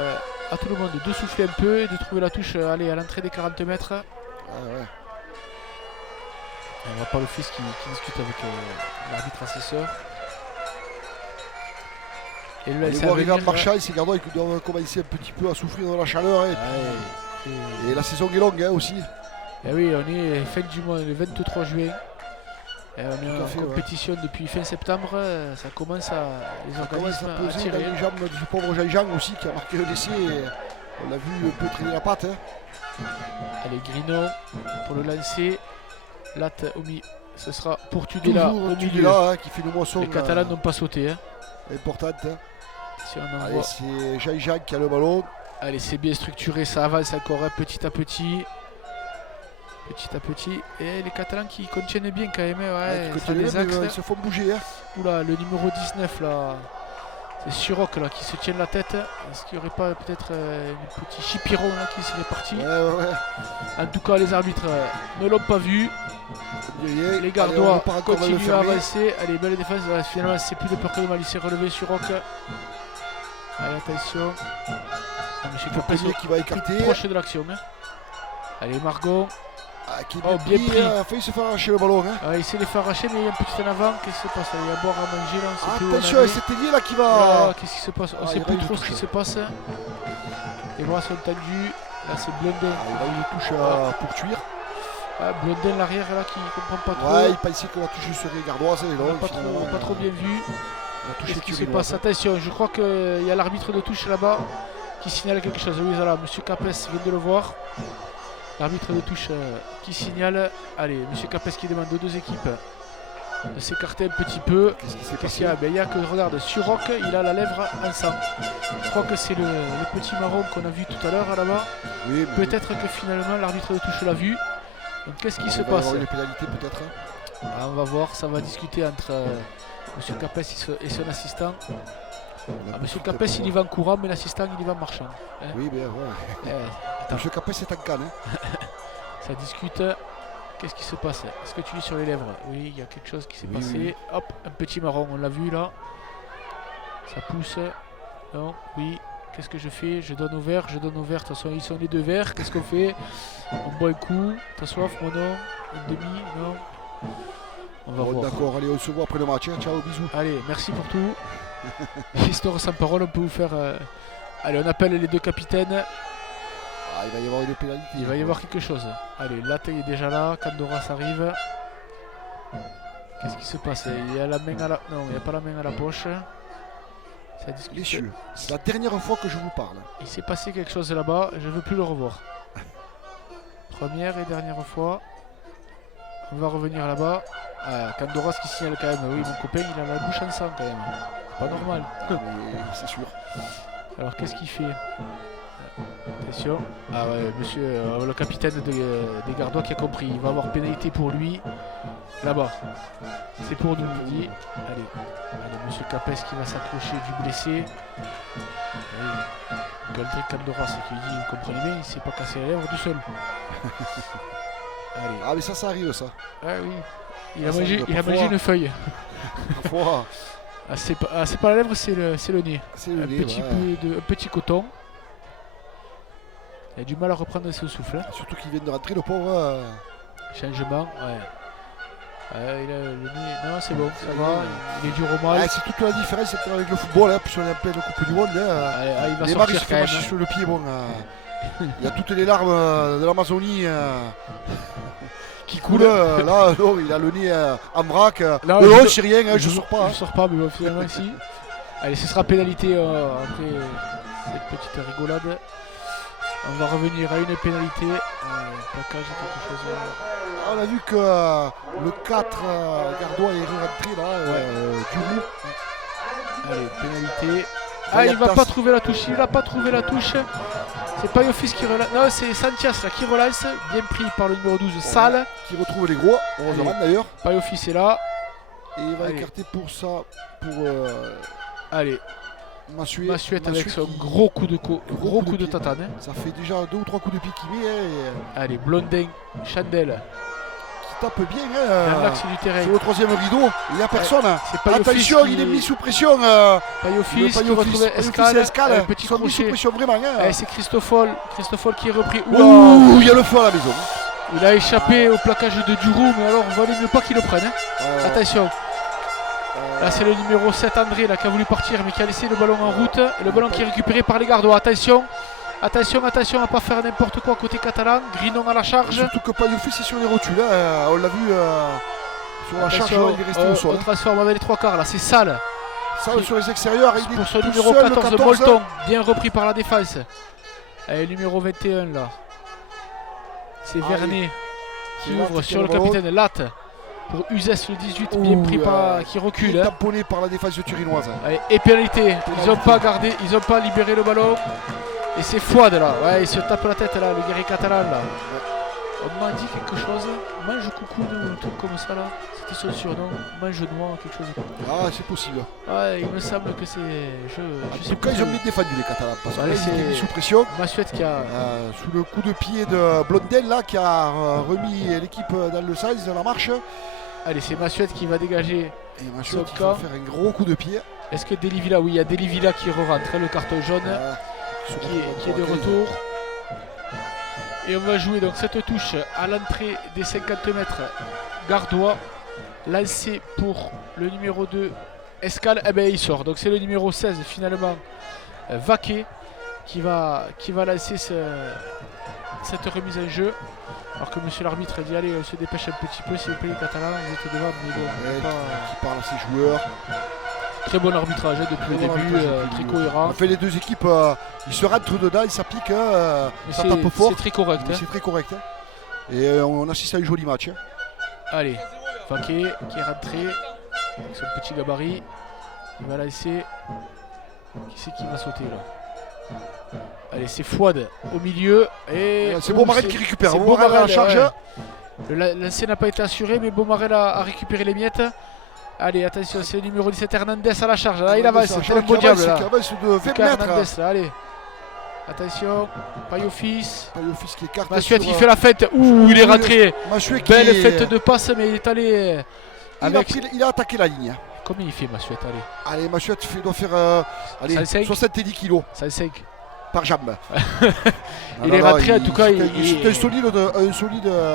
à tout le monde de souffler un peu et de trouver la touche à l'entrée des 40 mètres. Ah ouais. On va pas le fils qui discute avec l'arbitre assesseur. Et là, on voit arriver en marchant, ces Gardois qui doivent commencer un petit peu à souffrir de la chaleur. Et la saison est longue aussi. Et oui, on est fin du mois, le 23 juin. Et on est en compétition depuis fin septembre. Ça commence à les organismes à peser tirer. dans les jambes du pauvre Jean-Jean aussi qui a marqué le essai. On l'a vu un peu traîner la patte. Allez, Grino pour le lancer. Latte Omi, ce sera pour Tudela au milieu. Qui fait une moisson. Les Catalans n'ont pas sauté. Importante. Si on allez, c'est Jean-Jean qui a le ballon. Allez, c'est bien structuré, ça avance encore petit à petit. Petit à petit. Et les Catalans qui contiennent bien quand même. Ils se font bouger. Oula, le numéro 19 là. C'est Suroc là qui se tient la tête. Est-ce qu'il n'y aurait pas peut-être un petit chipiron là qui serait parti? En tout cas, les arbitres ne l'ont pas vu. Les Gardois continuent à avancer. Allez, belle défense. Finalement, c'est plus de peur que de mal. Il s'est relevé Suroc. Allez, attention. Monsieur Capes qui va écarter. Proche de l'action. Allez, Margot. Qui bien pris. Il a failli se faire arracher le ballon. Il s'est les fait arracher, mais il y a un petit en avant. Qu'est-ce qui se passe? Il y a à boire, à manger là. Attention, c'est Tellier là qui va. Qu'est-ce qui se passe? On ne sait plus trop ce qui se passe. Les bras sont tendus. Là, c'est Blondin. Il a une touche pour tuer. Blondin, l'arrière là, qui ne comprend pas trop. Ouais, il pensait que la touche serait gardoise. On n'a pas trop bien vu. Qu'est-ce qui se passe? Attention, je crois qu'il y a l'arbitre de touche là-bas qui signale quelque chose. Oui, voilà, monsieur Capes vient de le voir. L'arbitre de touche qui signale. Allez, monsieur Capes qui demande aux deux équipes de s'écarter un petit peu. Qu'est-ce qu'il y a? Il y a que, regarde, Suroc, il a la lèvre en sang. Je crois que c'est le petit marron qu'on a vu tout à l'heure là-bas. Oui, peut-être que finalement l'arbitre de touche l'a vu. Donc qu'est-ce qui se passe? Une pénalité peut-être. On va voir, ça va discuter entre monsieur Capes et son assistant. Monsieur Capes il y va en courant, mais l'assistant il y va en marchant. Oui, bien ouais. Monsieur Capes est en canne. Ça discute. Qu'est-ce qui se passe? Est-ce que tu es sur les lèvres? Oui, il y a quelque chose qui s'est passé. Oui. Hop, un petit marron, on l'a vu là. Ça pousse. Non, oui. Qu'est-ce que je fais? Je donne au vert, De toute façon, ils sont les deux verts. Qu'est-ce qu'on fait? On boit un coup. T'as soif, mon nom? Une demi? Non. On va voir. D'accord, allez, on se voit après le match. Ciao, bisous. Allez, merci pour tout. Histoire sans parole, on peut vous faire. Allez, on appelle les deux capitaines. Il va y avoir une pénalité. Il va y avoir quelque chose. Allez, Latte est déjà là. Candoras arrive. Qu'est-ce qui se passe? Il y a la main à la. Non, il n'y a pas la main à la poche. Ça discute. Messieurs, c'est la dernière fois que je vous parle. Il s'est passé quelque chose là-bas. Je ne veux plus le revoir. Première et dernière fois. On va revenir là-bas. Candoras qui signale quand même. Oui, mon copain, il a la bouche en sang quand même. Pas normal. C'est sûr. Alors qu'est-ce qu'il fait? Attention. Ah ouais, monsieur, le capitaine des Gardois qui a compris. Il va avoir pénalité pour lui. Là-bas. C'est pour nous, il dit. Allez, monsieur Capes qui va s'accrocher du blessé. Goldrick Candoras qui dit, vous comprenez bien, il ne s'est pas cassé la lèvre tout seul. Allez. Ah mais ça arrive ça. Ah oui. Il a mangé une feuille. C'est pas la lèvre, c'est le nez. Un petit coton. Il a du mal à reprendre son souffle. Surtout qu'il vient de rentrer le pauvre. Changement, ouais. Il a le nez. Non, c'est bon, ça va. Il est dur au mal. C'est toute la différence avec le football, hein, puisqu'on est en pleine Coupe du Monde. Il va les sortir il se fait marcher sur le pied. Bon, il y a toutes les larmes de l'Amazonie qui coulent. Là, non, il a le nez en vrac. Non, c'est rien, je sors pas. Je sors pas, mais bon, finalement, si. Allez, ce sera pénalité après cette petite rigolade. On va revenir à une pénalité. Plaquage, quelque chose. On a vu que le 4 Gardois est rentré là, du roux. Allez, pénalité. Ah, il va pas trouver la touche. Il n'a pas trouvé la touche. C'est Payofis qui relance. Non, c'est Santias là qui relance. Bien pris par le numéro 12, Sale. Qui retrouve les gros, heureusement d'ailleurs. Payofis est là. Et il va écarter pour ça, pour allez. Massuette avec son qui... gros coup de gros coup de tatane. Hein. Ça fait déjà 2 ou 3 coups de pied qu'il met. Allez, Blondin, Chandel. Qui tape bien dans l'axe du terrain. Sur le 3e rideau, il n'y a personne. Attention, il est mis sous pression. Payofis qui retrouve Escale. Petit crochet. Sous pression vraiment. C'est Christoffol qui est repris. Ouh, il y a le feu à la maison. Il a échappé au plaquage de Duroux, mais alors on va mieux pas qu'il le prenne. Hein. Attention. Là c'est le numéro 7 André là, qui a voulu partir mais qui a laissé le ballon en route. Et le ballon qui est récupéré par les Gardois. Attention à ne pas faire n'importe quoi côté catalan. Grinon à la charge. Surtout que Payofis est sur les rotules. On l'a vu sur la charge, il est resté au sol. On transforme avec les 3 quarts là, c'est Sale. Sale sur les extérieurs. Pour ce numéro 14 de Molton, bien repris par la défense. Et numéro 21 là. C'est Vernet qui ouvre sur le capitaine Latte. Pour Uzès le 18, bien pris par qui recule. Tamponné par la défense turinoise. Et pénalité. Ils n'ont pas gardé, ils n'ont pas libéré le ballon. Et c'est Fouad là. Ouais, il se tape la tête là, le guerrier catalan là. On m'a dit quelque chose. Mange coucou ou un truc comme ça là. C'était son surnom. Mange noir, quelque chose. Ah, c'est possible. Ouais, il me semble que c'est. Je sais pas. Ils ont bien défendu les Catalans. Parce que là, ils étaient mis sous pression. Massuette qui a. Sous le coup de pied de Blondel là, qui a remis l'équipe dans le sens de la marche. Allez, c'est Massuette qui va dégager. Et Massuette qui va faire un gros coup de pied. Est-ce que Delivilla, oui, il y a Delivilla qui re-rentre, le carton jaune qui est de retour. Et on va jouer donc cette touche à l'entrée des 50 mètres. Gardois, lancé pour le numéro 2, Escale. Eh bien, il sort. Donc c'est le numéro 16 finalement, Vaquet, qui va lancer cette remise en jeu. Alors que monsieur l'arbitre dit allez, on se dépêche un petit peu, s'il vous plaît les Catalans, vous êtes devant, mais bon, qui parle à ses joueurs. Très bon arbitrage depuis le début, très cohérent. On fait les deux équipes, ils se rentrent dedans, ils s'appliquent, ça tape fort. C'est très correct. C'est très correct. Et on assiste à un joli match. Allez, Vaquet qui est rentré avec son petit gabarit. Il va laisser. Qui c'est qui va sauter là? Allez, c'est Fouad au milieu. Et c'est Beaumarel qui récupère. C'est Beaumarel à la charge. Ouais. Le lancer n'a pas été assuré, mais Beaumarel a récupéré les miettes. Allez, attention, c'est le numéro 17 Hernandez à la charge. Là, il avance, c'est un beau diable. Là. Hernandez, là, allez. Attention, Payofis. Payofis qui écarte. Massuette qui fait la fête. Ouh, il est rentré. Belle fête de passe, mais il est allé. Il a attaqué la ligne. Combien il fait, Massuette? Allez, Massuette doit faire 70 kilos. 105. Par jambe. Il est rentré en tout cas. C'est une solide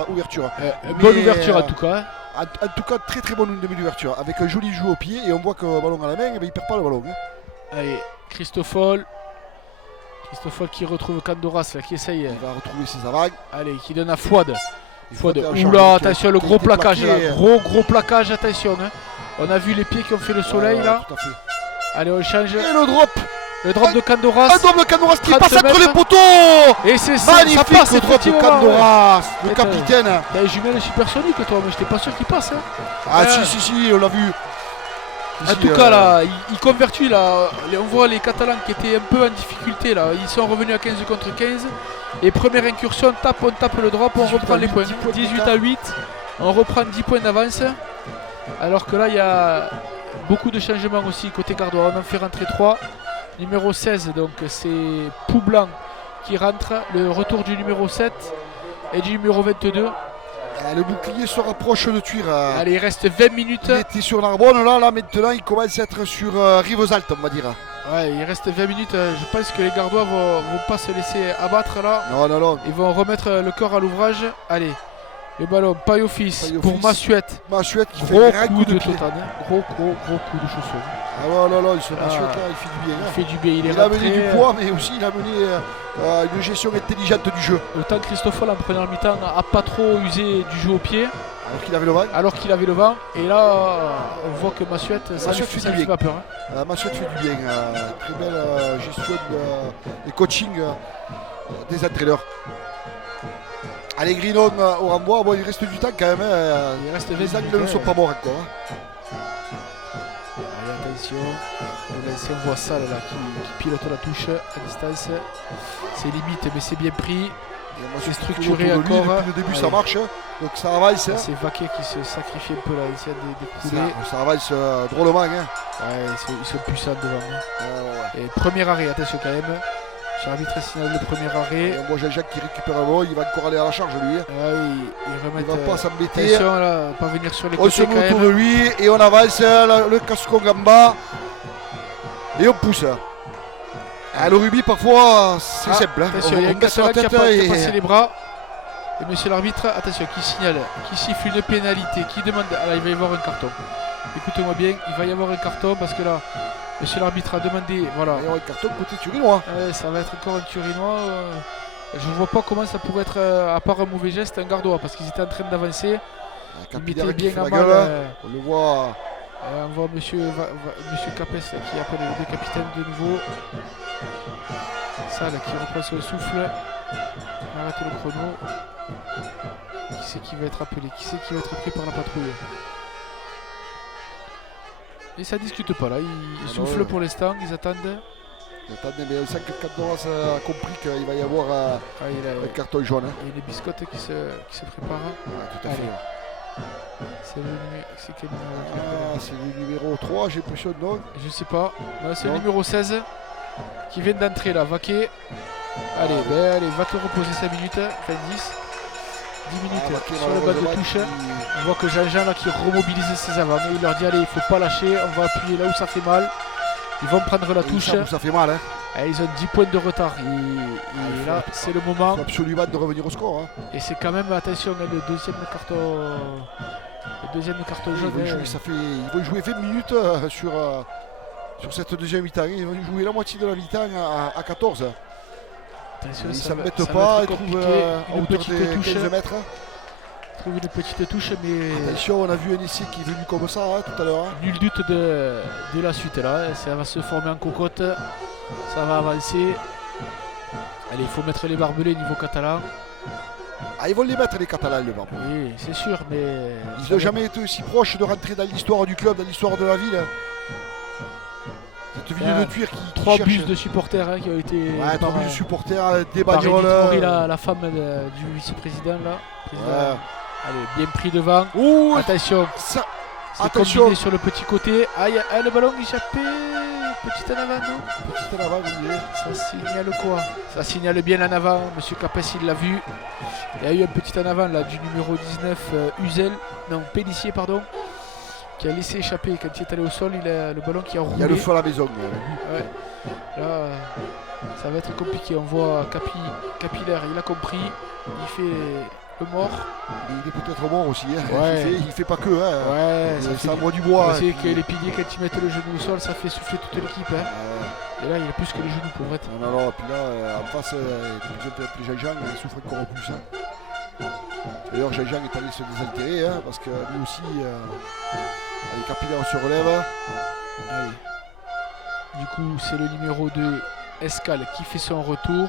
ouverture. Bonne ouverture en tout cas. En tout cas, très très bonne demi-ouverture. Avec un joli jeu au pied et on voit que le ballon à la main, il perd pas le ballon. Allez, Christoffol qui retrouve Candoras là, qui essaye. Il va retrouver ses avagues. Allez, qui donne à Fouad. Oula, attention, le gros plaquage là. Gros plaquage, attention. Hein. On a vu les pieds qui ont fait le soleil là. Tout à fait. Allez, on change. Et le drop. Le drop de Candoras. Un drop de Candoras qui passe entre les poteaux. Et c'est magnifique, ça passe, le drop de Candoras, le capitaine. T'as les jumelles supersoniques toi, mais j'étais pas sûr qu'il passe. Hein. Ah si, on l'a vu. En tout cas là, il convertit là. On voit les Catalans qui étaient un peu en difficulté là. Ils sont revenus à 15 contre 15. Et première incursion, on tape le drop, on reprend les points. 18 à 8. On reprend 10 points d'avance. Alors que là, il y a beaucoup de changements aussi côté Gardois. On en fait rentrer 3. Numéro 16, donc c'est Poublan qui rentre. Le retour du numéro 7 et du numéro 22. Le bouclier se rapproche de Tuire. Allez, il reste 20 minutes. Il était sur Narbonne, là maintenant il commence à être sur Rivesaltes, on va dire. Ouais, il reste 20 minutes. Je pense que les Gardois vont pas se laisser abattre là. Non. Ils vont remettre le corps à l'ouvrage. Allez, le ballon, Payofis pour Massuette. Massuette qui gros fait un coup de pied. totane. Gros coup de chaussure. Ah ouais, Massuette là, il fait du bien. Il fait du bien. Il a amené du poids, mais aussi il a amené une gestion intelligente du jeu. Autant Christoffel en première mi-temps n'a pas trop usé du jeu au pied. Alors qu'il avait le vent. Et là, on voit que Massuette, ça ne fait pas peur. Hein. Massuette fait du bien. Très belle gestion et coaching des entraîneurs. Allez, Grinon au renvoi. Bon, il reste du temps quand même. Il reste 20 Les angles minutes, ne sont pas morts encore. Allez, attention. On voit ça là, qui pilote la touche à distance. C'est limite, mais c'est bien pris. C'est structuré autour de lui, encore. depuis le début, Allez. ça marche. Donc ça avance. C'est Vaquet qui se sacrifie un peu là, il essaie d'écouler. Ça avance drôlement. Hein. Ouais, ils sont puissants devant nous. Ouais. Et premier arrêt, attention quand même. L'arbitre signale le premier arrêt. Et on voit Jean-Jacques qui récupère un ballon, il va encore aller à la charge lui. Ah oui, il remet. Il va pas s'embêter. Attention là, pas venir sur les On côtés se quand met autour même. de lui et on avance, le cascon en bas. Et on pousse. Ah, le rugby parfois c'est simple. Hein. Attention, il y a On un baisse la Catalan qui tête a et... passé les bras. Et monsieur l'arbitre, attention, qui signale, qui siffle une pénalité, qui demande. Ah là, il va y avoir un carton. Écoutez-moi bien, il va y avoir un carton parce que là, monsieur l'arbitre a demandé. Voilà. Il y aura un carton côté turinois. Ça va être encore un turinois. Je ne vois pas comment ça pourrait être, à part un mauvais geste, un gardois parce qu'ils étaient en train d'avancer. Ils mettaient bien à mal. On le voit. On voit monsieur Capes qui appelle les deux capitaines de nouveau. Ça là qui reprend son souffle. Arrête le chrono. Qui c'est qui va être appelé? Qui c'est qui va être pris par la patrouille? Et ça discute pas là, ils soufflent pour l'instant, ils attendent. Attendez, mais on sent que Capdoras a compris qu'il va y avoir un carton jaune. Hein. Il y a les biscottes qui se préparent. Tout à fait. C'est quel numéro? C'est le numéro 3, j'ai l'impression, non? Je sais pas. C'est le numéro 16 qui vient d'entrer là, Vaquet. Allez, allez, va te reposer 5 minutes, fin 10. 10 minutes sur le bas de touche. On voit que Jean-Jean là qui remobilise ses avants. Et il leur dit allez, il faut pas lâcher, on va appuyer là où ça fait mal. Ils vont prendre la touche. Ça fait mal. Hein. Ils ont 10 points de retard. Et là, c'est le moment. Il faut absolument de revenir au score. Hein. Et c'est quand même, attention, le deuxième carton jaune. Ils vont jouer 20 minutes sur cette deuxième mi-temps. Ils vont jouer la moitié de la mi-temps à 14. Attention, ils ne s'embêtent pas, ils trouvent à hauteur de 15 mètres. Ils trouvent une petite touche, mais... Attention, on a vu un essai qui est venu comme ça tout à l'heure. Nul doute de la suite là, ça va se former en cocotte, ça va avancer. Allez, il faut mettre les barbelés niveau catalan. Ah, ils vont les mettre les Catalans, le barbelé. Oui, c'est sûr, mais... Ils n'ont jamais été aussi proches de rentrer dans l'histoire du club, dans l'histoire de la ville. Cette ville de Thuir qui 3 bus de supporters qui ont été... Ouais, 3 bus de supporters, des bagnoles... la femme du vice-président là. Allez, bien pris devant. Ouh, attention. C'est combiné sur le petit côté. Aïe, le ballon échappé. Petit en avant, non? Petit en avant, oui. Ça signale quoi? Ça signale bien en avant. Monsieur Capes, il l'a vu. Il y a eu un petit en avant là du numéro 19, Pélissier, pardon. Qui a laissé échapper quand il est allé au sol, le ballon qui a roulé. Il y a le feu à la maison. Ouais. Là, ça va être compliqué. On voit Capillaire, il a compris. Il fait le mort. Il est peut-être mort aussi. Hein. Ouais. Il fait pas que. Hein. Ouais, ça boit du bois. C'est que les piliers, quand ils mettent le genou au sol, ça fait souffler toute l'équipe. Hein. Et là, il a plus que les genoux pour être. Non, puis là, en face, les Jean-Jean, il souffre encore plus. Hein. D'ailleurs, Jean-Jean est allé se désaltérer hein, parce que lui aussi, les Capillaires se relève. Allez. Du coup, c'est le numéro 2, Escale, qui fait son retour.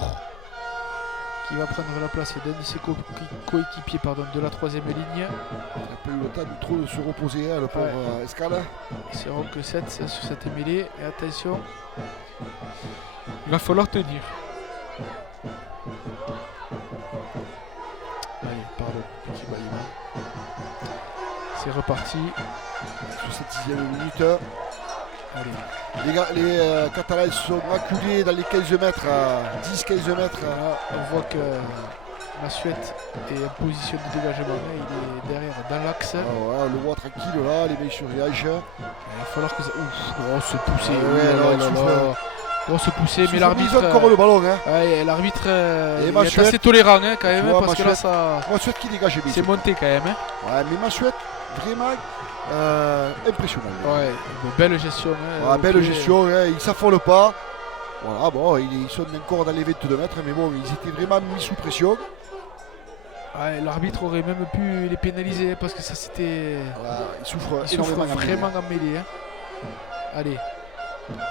Qui va prendre la place d'un de ses coéquipiers de la 3ème ligne. Il n'a pas eu le temps de trop se reposer, hein, le pauvre Escale. Ils seront que 7 sur cette mêlée. Et attention, il va falloir tenir. Allez, pardon, petit bâillement. C'est reparti. Sur cette 6ème minute. Allez. Les Catalans sont acculés dans les 15 mètres, 10-15 mètres. Là, on voit que la Suède est en position de dégagement. Il est derrière dans l'axe. On le voit tranquille là, les mecs sur riage. Il va falloir que ça. Ouf, se pousser. Se pousser, mais l'arbitre. Ils ont encore le ballon. Hein. Ouais, l'arbitre est assez tolérant hein, quand même. Parce que là, ça. Massuet qui dégage bien. C'est monté quand même. Hein. Ouais, mais Massuet, vraiment. Impressionnant. Ouais, belle gestion. Hein, belle gestion, hein, ils ne s'affolent pas. Voilà, bon, ils sont encore dans les 22 mètres, mais bon, ils étaient vraiment mis sous pression. Ouais, l'arbitre aurait même pu les pénaliser parce que ça c'était. Voilà, ils souffrent vraiment en mêlée. Hein. Allez,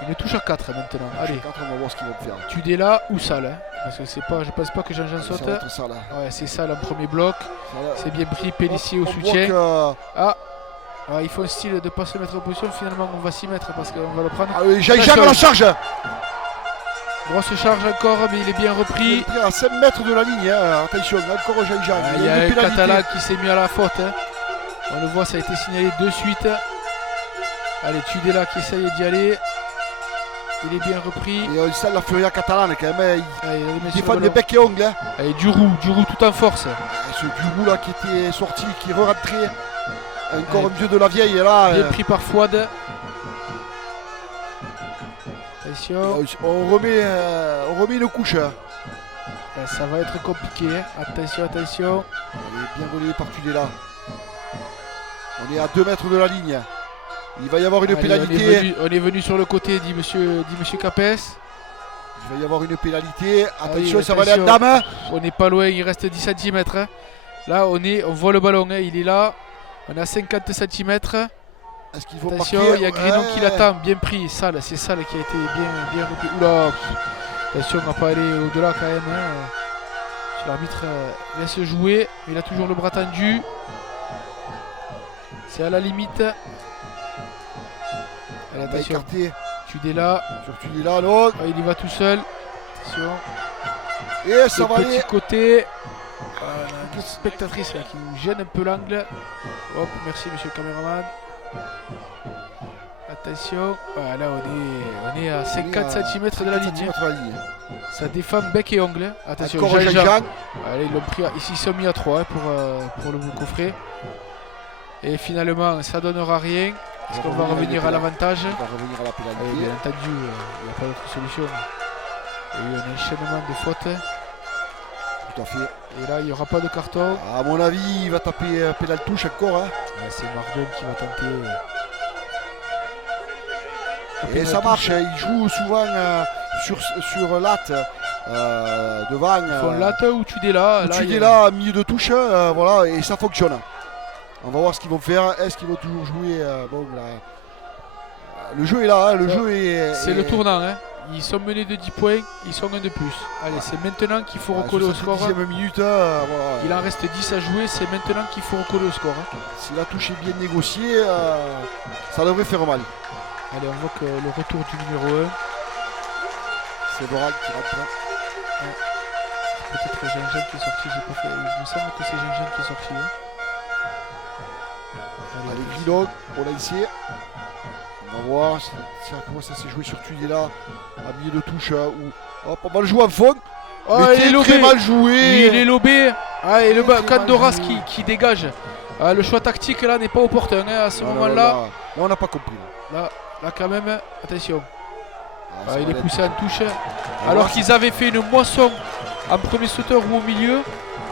une touche à 4 maintenant. Allez, 4, on va voir ce qu'ils vont faire. Tudela ou Sale. Hein. Parce que c'est pas, je pense pas que Jean-Jean Ça saute. va être ça là. Ouais, c'est ça le premier bloc. Ça va- C'est bien pris, Pellissier au on voit soutien. que- Ah, il faut un style de pas se mettre en position. Finalement, on va s'y mettre parce qu'on va le prendre. Ah oui, Jean-Jean à la charge. Grosse charge encore, mais il est bien repris. Il est à 5 mètres de la ligne. Hein. Attention, encore Jean-Jean. Ah, il y a une un pénalité. Catalan qui s'est mis à la faute. Hein. On le voit, ça a été signalé de suite. Allez, Tudela qui essaye d'y aller. Il est bien repris. Et on sent la furia catalane quand même. Hein. Allez, Il défend des becs et ongles. Hein. Allez, Durou tout en force. Et ce Durou là qui était sorti, qui re-rentrait. Encore Allez. un vieux de la vieille là. Bien pris par Fouad. Attention. On remet une couche. Hein. Ça va être compliqué. Hein. Attention. Il est bien relayé par Tudela. On est à 2 mètres de la ligne. Il va y avoir une Allez, pénalité. on est venu sur le côté, dit monsieur Capes. Il va y avoir une pénalité. Attention, oui, ça va aller à attention. dame. On n'est pas loin, il reste 10 cm. Là, on voit le ballon, hein. Il est là. On est à 50 cm. Est-ce qu'il faut Attention, marquer? il y a Grinon Ouais. qui l'attend, bien pris. C'est Sale qui a été bien repris. Oula, attention, on va pas aller au-delà quand même. Hein. Si l'arbitre laisse jouer, il a toujours le bras tendu. C'est à la limite. Allez, On va attention, écarter Tudela. sur Tudela. Non. Ah, il y va tout seul. Attention. Et ça Le va petit aller. côté. On a une spectatrice là, qui nous gêne un peu l'angle. Hop, merci monsieur le caméraman. Attention. Ah, là on est à 50 cm de la ligne. Ça défend bec et ongle. Attention, Encore Jean-Jean. Jean-Jean. Allez, ils l'ont pris. Ici, ils sont mis à 3 hein, pour le coffret. Et finalement, ça donnera rien. Parce qu'on va revenir à l'avantage. On va revenir à la Allez, pénalité. bien entendu, il n'y a pas d'autre solution. Il y a eu un enchaînement de fautes. Tout à fait. Et là, il n'y aura pas de carton. À mon avis, il va taper pénal touche encore. Hein. Ouais, c'est Mardon qui va tenter. Et ça marche. Il joue souvent sur latte. Devant. Ils font latte ou Tudela. Là, il y a- Tudela, milieu de touche. Voilà, et ça fonctionne. On va voir ce qu'ils vont faire. Est-ce qu'ils vont toujours jouer bon, là, le jeu est là. Hein. Le Ça, jeu est. C'est le tournant. Hein. Ils sont menés de 10 points. Ils sont un de plus. Allez, c'est maintenant qu'il faut recoller au score. 10e minute. Voilà. Il en reste 10 à jouer. C'est maintenant qu'il faut recoller au score. Hein. Si la touche est bien négociée, ça devrait faire mal. Allez, on voit que le retour du numéro 1. C'est Doral qui rentre. Peut-être Jean-Jean qui est sorti. J'ai pas fait. Il me semble que c'est Jean-Jean qui est sorti. Hein. Allez, Grinon, on l'a ici. On va voir comment ça s'est joué sur Tudela. À milieu de touche. Hop, on va le jouer en fond. Oh, Mais il est lobé. très mal joué. Il est lobé. Ah, et le Très mal Candoras joué. qui dégage. Ah, le choix tactique là n'est pas opportun hein, à ce moment-là. Là, on n'a pas compris. Là, quand même, attention. Ça Il va est être- poussé en touche. On va Alors voir qu'ils avaient fait une moisson en premier sauteur ou au milieu.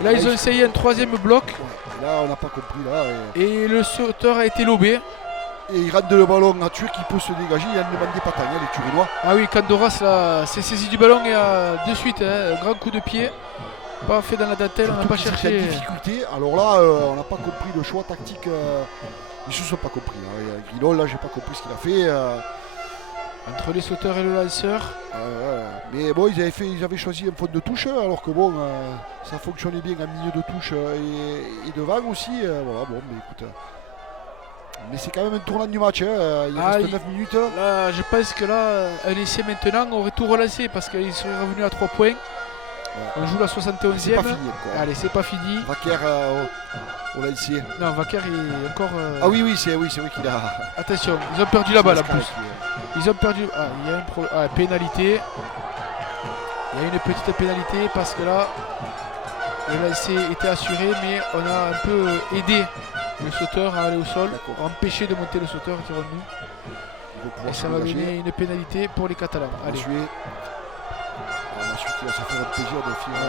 Là, ils ont essayé un troisième bloc. si- Là, on n'a pas compris. Là, Et le sauteur a été lobé. et il rentre le ballon à Turc qui peut se dégager. Il a une demande des patates, les Turinois. Ah oui, Candoras là, s'est saisi du ballon et de suite, hein, un grand coup de pied. Pas fait dans la dentelle, on n'a Surtout pas qu'ils étaient cherché. en difficulté. Alors là, on n'a pas compris le choix tactique. Ils se sont pas compris. Hein. Grinon, là, j'ai pas compris ce qu'il a fait. Entre les sauteurs et le lanceur. Mais bon, ils avaient choisi un faute de touche, alors que bon, ça fonctionnait bien en milieu de touche et devant aussi. Voilà, bon, mais écoute. Mais c'est quand même un tournant du match. Hein. Il reste 9 minutes. Là, je pense que là, un essai maintenant aurait tout relancé parce qu'il serait revenu à 3 points. Ouais. On joue la C'est 71e. pas fini encore. Allez, c'est pas fini. Vaquer, on l'a ici. Non, Vaquer est encore. Ah oui, c'est vrai qu'il a. Attention, ils ont perdu la balle en Pascal plus. Ils ont perdu. Ah, il y a une pénalité. Il y a une petite pénalité parce que là, le lancer était assuré, mais on a un peu aidé le sauteur à aller au sol, D'accord. empêché de monter le sauteur qui est revenu. Il va pouvoir Et se ça va dégager. donner une pénalité pour les Catalans. Allez, Ensuite, il va se faire un plaisir de finir.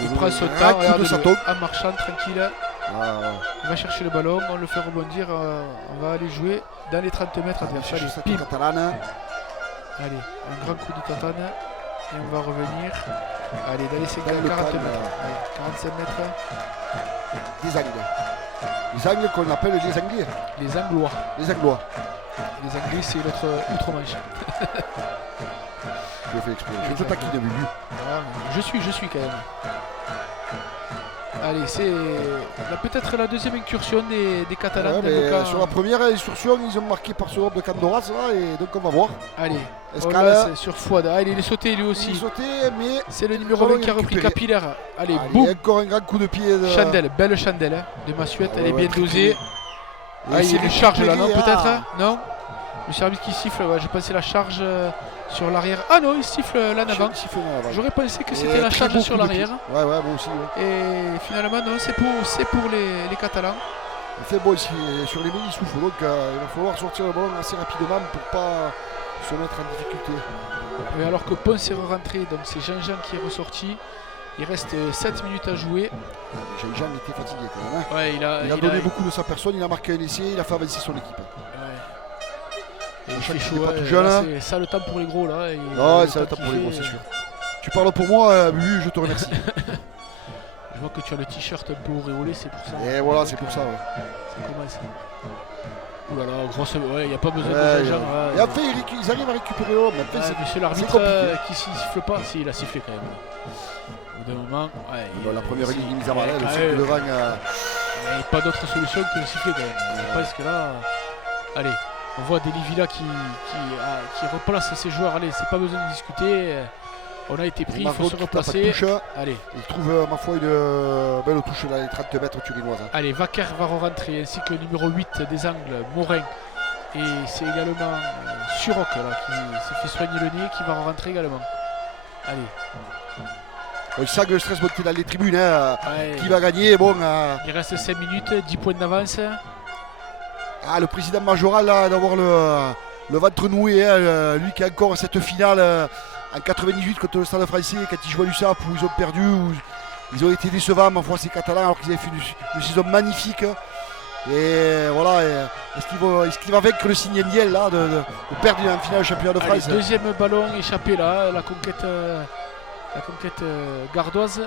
il prend son un temps, coup de regarde-le, Sato. en marchant tranquille. Il va chercher le ballon, on le fait rebondir, on va aller jouer dans les 30 mètres adverses. Allez, cette pim. catalane. Allez, un grand coup de tatane et on va revenir. Allez, dans les Dans le 40 calme. mètres. Allez, 45 mètres. Des angles. Les angles qu'on appelle les anglais. Les Anglois. Les anglois. Les Anglais, c'est l'autre outre-Manche. Je fais exprès. Je te taquine, Bubu. Ah, je suis quand même. Allez, c'est peut-être la deuxième incursion des Catalans. Ouais, mais sur la première excursion, ils ont marqué par ce de Candoras, là, et donc on va voir. Allez, Escale. sur Fouad. Ah, il est sauté lui aussi. Il est sauté, mais C'est le numéro 20 qui a repris Capillaire. Allez, allez, boum. encore un grand coup de pied. Chandelle, belle chandelle hein, de Massuette. Ah Elle est ouais, bien très dosée. Et Ah, il y a une charge là, non, récupéré, peut-être non. Le service qui siffle, ouais, j'ai pensé la charge sur l'arrière. Ah non, il siffle là en avant. J'aurais pensé que c'était la charge sur l'arrière. Ouais, moi aussi. Ouais. Et finalement, non, c'est pour les Catalans. Il fait bon ici, sur les mains, il souffle. Donc il va falloir sortir le ballon assez rapidement pour pas se mettre en difficulté. Et alors que Ponce est rentré, donc c'est Jean-Jean qui est ressorti. Il reste 7 minutes à jouer. Jean était fatigué quand même. Hein. Ouais, il a donné beaucoup de sa personne, il a marqué un essai, il a fait avancer son équipe. Et il Chaque fait chaud, chaud, pas tout jeune, hein. c'est ça le temps pour les gros là. Non, c'est le temps pour les gros, c'est sûr. Tu parles pour moi, Bubu, je te remercie. Je vois que tu as le t-shirt un peu auréolé, c'est pour ça. Et voilà, c'est pour ça. Ouais. Ça commence. Ouh là là, grosse. Ouais, il n'y a pas besoin Ouais, de Jean-Jean. et après, ils arrivent à récupérer l'homme. Monsieur l'arbitre compliqué. qui siffle pas. Si, il a sifflé quand même. Au bout d'un moment, ouais, La première ligne mise à Marais, le ouais, cycle de Vang. il n'y a pas d'autre solution que de siffler quand même. Je pense que là. Allez, on voit Delivilla qui replace ses joueurs. Allez, c'est pas besoin de discuter. On a été pris, il faut se replacer. Allez. Il trouve, ma foi, une belle touche dans les 30 mètres turinoises. Hein. Allez, Vaquer va rentrer ainsi que le numéro 8 des Angles, Morin. Et c'est également Suroc là, qui s'est fait soigner le nez, qui va rentrer également. Allez. On sent que le stress monte dans les tribunes. Hein. Ouais. Qui va gagner bon, Il reste 5 minutes, 10 points d'avance. Le président Majoral, là, d'avoir le ventre noué. Hein, lui qui a encore cette finale en 98 contre le Stade français, quand ils jouaient à l'USAP, où ils ont perdu, où ils ont été décevants, ma foi, ces Catalans, alors qu'ils avaient fait une saison magnifique. Et voilà, est-ce qu'il va vaincre le signe Ndiel là, de perdre en finale du championnat de France? Deuxième ballon échappé là, la conquête gardoise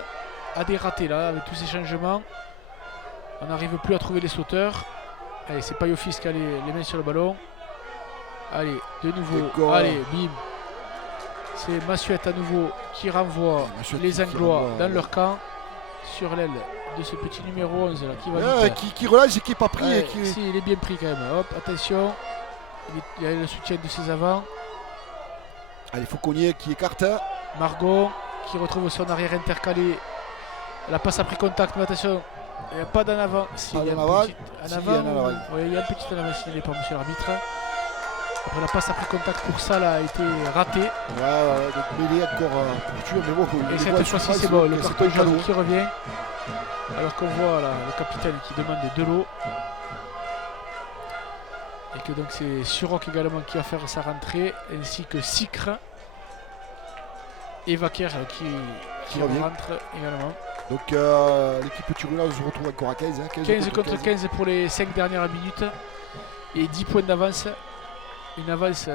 a des ratés là, avec tous ces changements. On n'arrive plus à trouver les sauteurs. Allez, c'est Payofis qui a les mains sur le ballon. Allez, de nouveau, allez, bim. C'est Massuette à nouveau qui renvoie les Anglois dans leur camp sur l'aile de ce petit numéro 11 là, qui va qui relâche et qui n'est pas pris. Ouais, si, il est bien pris quand même. Hop, attention. Il y a le soutien de ses avants. Allez, Fauconnier qui écarte. Margot qui retrouve son arrière intercalé. La passe a pris contact, mais attention, il n'y a pas d'en avant. Si, il y a un petit en avant. Oui, il y a un petit en avant signalé par monsieur l'arbitre. Après la passe a pris contact pour ça, là, a été ratée. Ouais, donc mêlé encore pour mais bon. Et cette fois-ci, c'est bon, le carton jaune qui revient. Alors qu'on voit là, le capitaine qui demande de l'eau. Et que donc c'est Suroc également qui va faire sa rentrée, ainsi que Sicre et Vaquer qui rentre également. Donc l'équipe turinoise se retrouve encore à 15. Hein, 15 contre 15 pour les 5 dernières minutes. Et 10 points d'avance. Une avance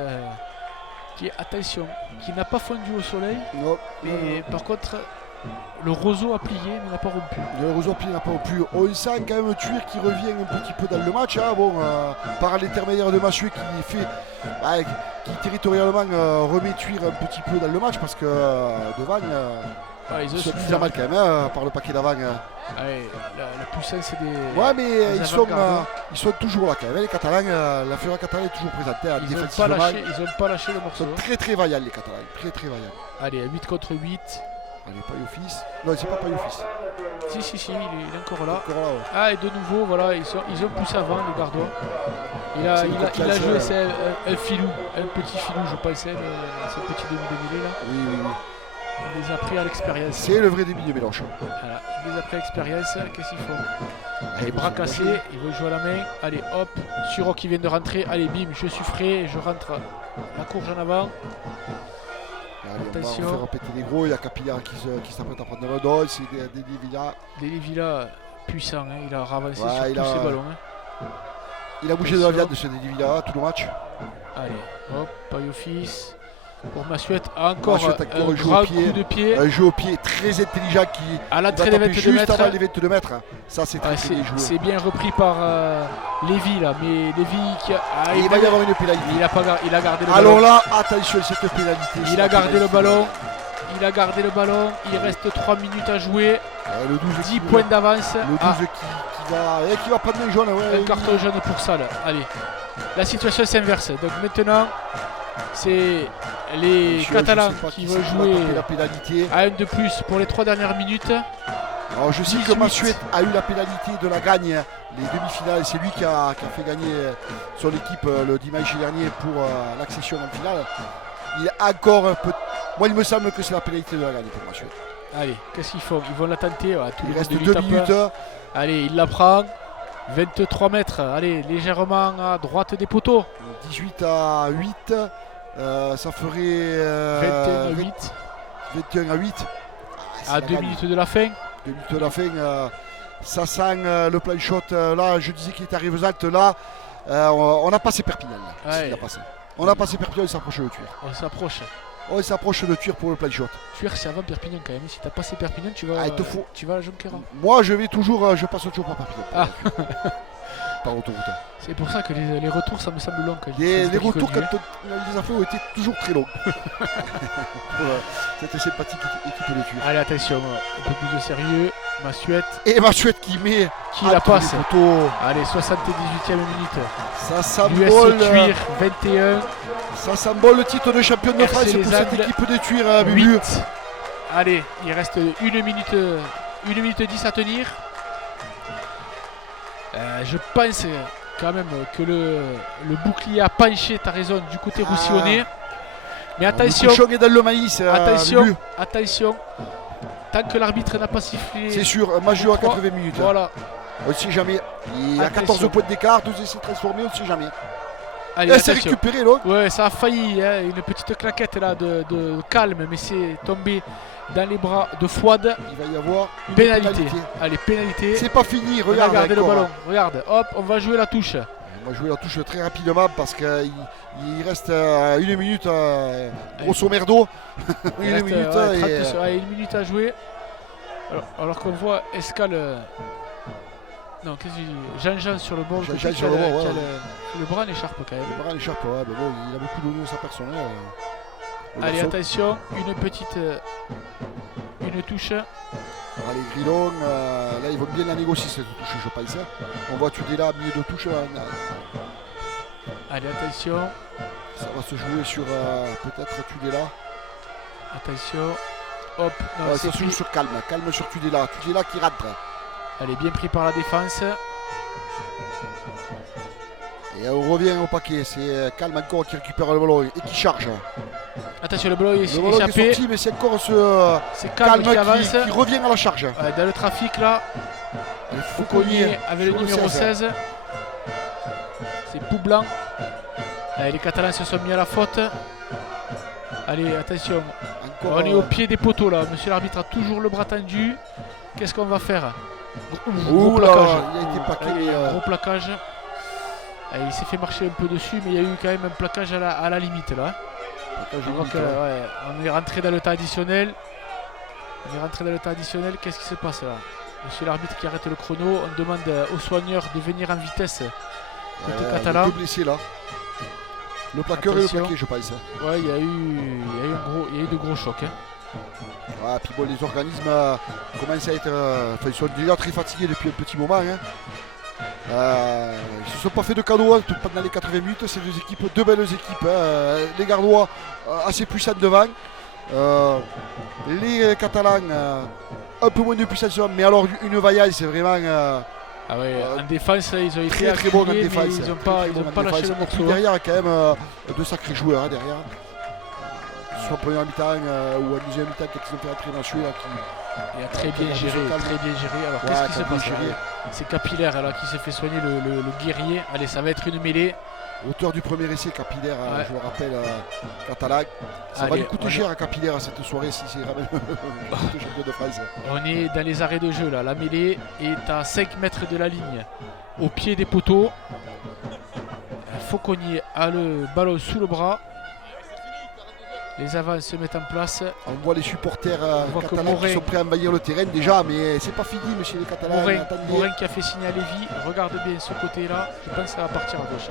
qui est, attention, qui n'a pas fondu au soleil. Non. Mais par contre, le roseau a plié mais n'a pas rompu. Le roseau a plié n'a pas rompu. On sent quand même Thuir qui revient un petit peu dans le match. Hein. Bon, par l'intermédiaire de Massuet qui territorialement remet Thuir un petit peu dans le match parce que devant, ils sont plus mal quand même par le paquet d'avant. Ouais, la puissance c'est des. Ouais, mais ils sont toujours là quand même. Les Catalans, la Fureur catalane est toujours présentée. Ils n'ont pas lâché le morceau. Ils sont très très vaillants les Catalans. Très très vaillants. Allez, 8 contre 8. Allez, Payofis. Non, c'est pas Payofis. Si, il est encore là. Encore là, ouais. Ah, et de nouveau, voilà, ils ont poussé avant les Gardois. Il a joué un filou, un petit filou, je pensais, ce petit demi de mêlée là. Oui. Il les a pris à l'expérience. C'est le vrai demi de Mélenchon. Voilà, il les a pris à l'expérience. Qu'est-ce qu'ils font? Allez, bras cassés, ils vont jouer à la main. Allez, hop, Suroc qui vient de rentrer. Allez, bim, je suis frais, je rentre la courge en avant. Allez, attention. On va faire répéter les gros. Il y a Capillard qui s'apprête à prendre le dos. C'est Delivilla. Delivilla puissant, hein. Il a ravancé sur tous ses ballons. Hein. Il a bougé de la viande de ce Delivilla tout le match. Allez, hop, Payofis. pour Massuet. Encore Massuet, encore un un jeu au grand pied. coup de pied. Un jeu au pied très intelligent qui À va l'entrée des taper 22 juste mètres. avant les 22 mètres. Ça, c'est très, Ouais, très bien joué. c'est bien repris par Lévy là, mais Lévy qui a, Et il va y avoir une pénalité. il a gardé le Alors ballon. là, attention, cette pénalité. Il a gardé le ballon. Il a gardé le ballon. Il reste 3 minutes à jouer. Le 12 10 points d'avance. Le 12 Ah, qui va prendre le jaune. Ouais, un carton jaune pour ça là. Allez. La situation s'inverse. Donc maintenant, c'est les Catalans qui vont jouer la pénalité. à 1 de plus pour les 3 dernières minutes. Alors je sais que 18. Massuet a eu la pénalité de la gagne, les demi-finales. C'est lui qui a fait gagner son équipe le dimanche dernier pour l'accession en finale. Il a encore un peu. Moi, il me semble que c'est la pénalité de la gagne pour Massuet. Allez, qu'est-ce qu'ils font? Ils vont la tenter. Voilà, tout le Il monde reste lui 2 tape. minutes. Allez, il la prend. 23 mètres. Allez, légèrement à droite des poteaux. 18 à 8. Ça ferait 21 à 8. 21 à 8. À 2 minutes de la fin. 2 minutes de la fin. Ça sent le plan shot. Là, je disais qu'il était arrivé aux Alpes. Là, on a passé Perpignan. Là. Ouais. C'est ce qu'il a passé. On a passé Perpignan, il s'approche de Tuir. On s'approche. Oh, il s'approche de Tuir pour le plan shot. Tuir, c'est avant Perpignan quand même. Si t'as passé Perpignan, tu vas, Ah, il te faut. tu vas à la Jonquera. Moi, je passe toujours par Perpignan. Ah. Par autoroute. C'est pour ça que les retours, ça me semble long. Quand Les c'est retours, connu, quand on les a fait, ont été toujours très longs. Cette sympathique équipe de Tuir. Allez, attention, un peu plus de sérieux. Massuet Et Massuet qui met. qui la passe. les poteaux. Allez, 78e minute. Ça L'US symbole. Tuir, 21. Ça symbole le titre de champion de RC France les pour cette Angles, équipe de Tuir, Bubu. 8. Allez, il reste 1 minute 10 à tenir. Je pense quand même que le bouclier a penché, t'as raison, du côté roussillonné. Mais attention, Le cochon est dans le maïs. attention, Bubu. attention. Tant que l'arbitre n'a pas sifflé. C'est sûr, un match joué à 80 minutes. Voilà. On ne sait jamais. Il y a Attention. 14 points d'écart, 12 essais transformés, on ne sait jamais. Allez, Et c'est attention. récupéré là. Ouais, ça a failli, hein, une petite claquette là de calme, mais c'est tombé dans les bras de Fouad. Il va y avoir une Pénalité. Allez, pénalité. C'est pas fini, On a regarde. gardé le encore. ballon. Regarde, hop, on va jouer la touche. On va jouer la touche très rapidement parce qu'il reste 1 minute, grosso merdo. Il 1 reste, minute. ouais, et, 30 ouais, 1 minute à jouer. Alors qu'on voit Escale. Non, qu'est-ce que je dis? Jean-Jean sur le bord. Jean-Jean côté, sur qui a le bord, ouais. le bras en écharpe quand même. le bras l'échappe, ouais, mais bon, il a beaucoup d'honneur à sa personne. Le Allez, garçon. attention, une petite. Une touche. Allez, Grillon, là ils vont bien la négocier cette touche, je pense. On voit Tudela, milieu de touche. Allez, attention. Ça va se jouer sur peut-être Tudela. Attention. Hop, non, Ça c'est se joue pris. sur Calme. Calme sur Tudela. Tudela qui rentre. Allez, bien pris par la défense. Et on revient au paquet. C'est Calme encore qui récupère le ballon et qui charge. Attention, le ballon est Le ballon est échappé. sorti, mais c'est encore ce C'est Calme qui avance. qui revient à la charge. Ouais, dans le trafic là. Il faut Fouconnier avec le numéro 16. C'est Poublan. Allez, les Catalans se sont mis à la faute. Allez, attention. Encore, On est au pied des poteaux là. Monsieur l'arbitre a toujours le bras tendu. Qu'est-ce qu'on va faire? Ouh là, plaquage. il a été plaqué. Allez, mais, gros plaquage. Allez, il s'est fait marcher un peu dessus, mais il y a eu quand même un plaquage à la limite là. plaquage On voit limite, que, ouais. ouais, on est rentré dans le temps additionnel. Qu'est-ce qui se passe là? Monsieur l'arbitre qui arrête le chrono. On demande aux soigneurs de venir en vitesse. Côté Il catalan. est deux blessés là. Le plaqueur et le Attention. plaqué, je pense. Ouais, il y a eu de gros chocs. Hein. Ouais, puis bon, les organismes commencent à être. Enfin, ils sont déjà très fatigués depuis un petit moment. Hein. Ils ne se sont pas fait de cadeaux hein, pendant les 80 minutes. C'est deux belles équipes. Hein. Les Gardois assez puissants devant. Les Catalans un peu moins de puissance, mais alors une vaillance, c'est vraiment. Ah ouais, en défense, ils ont été Très bon en acculés, mais défense. ils n'ont Très, pas, très ils bon ont en pas lâché défense. le Et puis morceau. derrière, il y a quand même deux sacrés joueurs hein, derrière. Soit en première mi-temps ou en deuxième mi-temps, quand ils ont fait entrer Massuet là, qui Il a très bien géré, très bien géré. Alors Ouais, qu'est-ce qui se très bien passe géré. là? C'est Capillaire là qui s'est fait soigner le guerrier. Allez, ça va être une mêlée. auteur du premier essai Capillaire, Ouais. je le rappelle, catalan. Ça va Allez, lui coûter cher à Capillaire cette soirée si c'est vraiment le champion de France. On est dans les arrêts de jeu là. La mêlée est à 5 mètres de la ligne, au pied des poteaux. Fauconnier a le ballon sous le bras. Les avances se mettent en place. On voit les supporters voit que catalans Morin- qui sont prêts à envahir le terrain déjà, mais c'est pas fini, monsieur les Catalans. Attendez. Morin qui a fait signe à Lévy. Regarde bien ce côté-là. Je pense que ça va partir à gauche.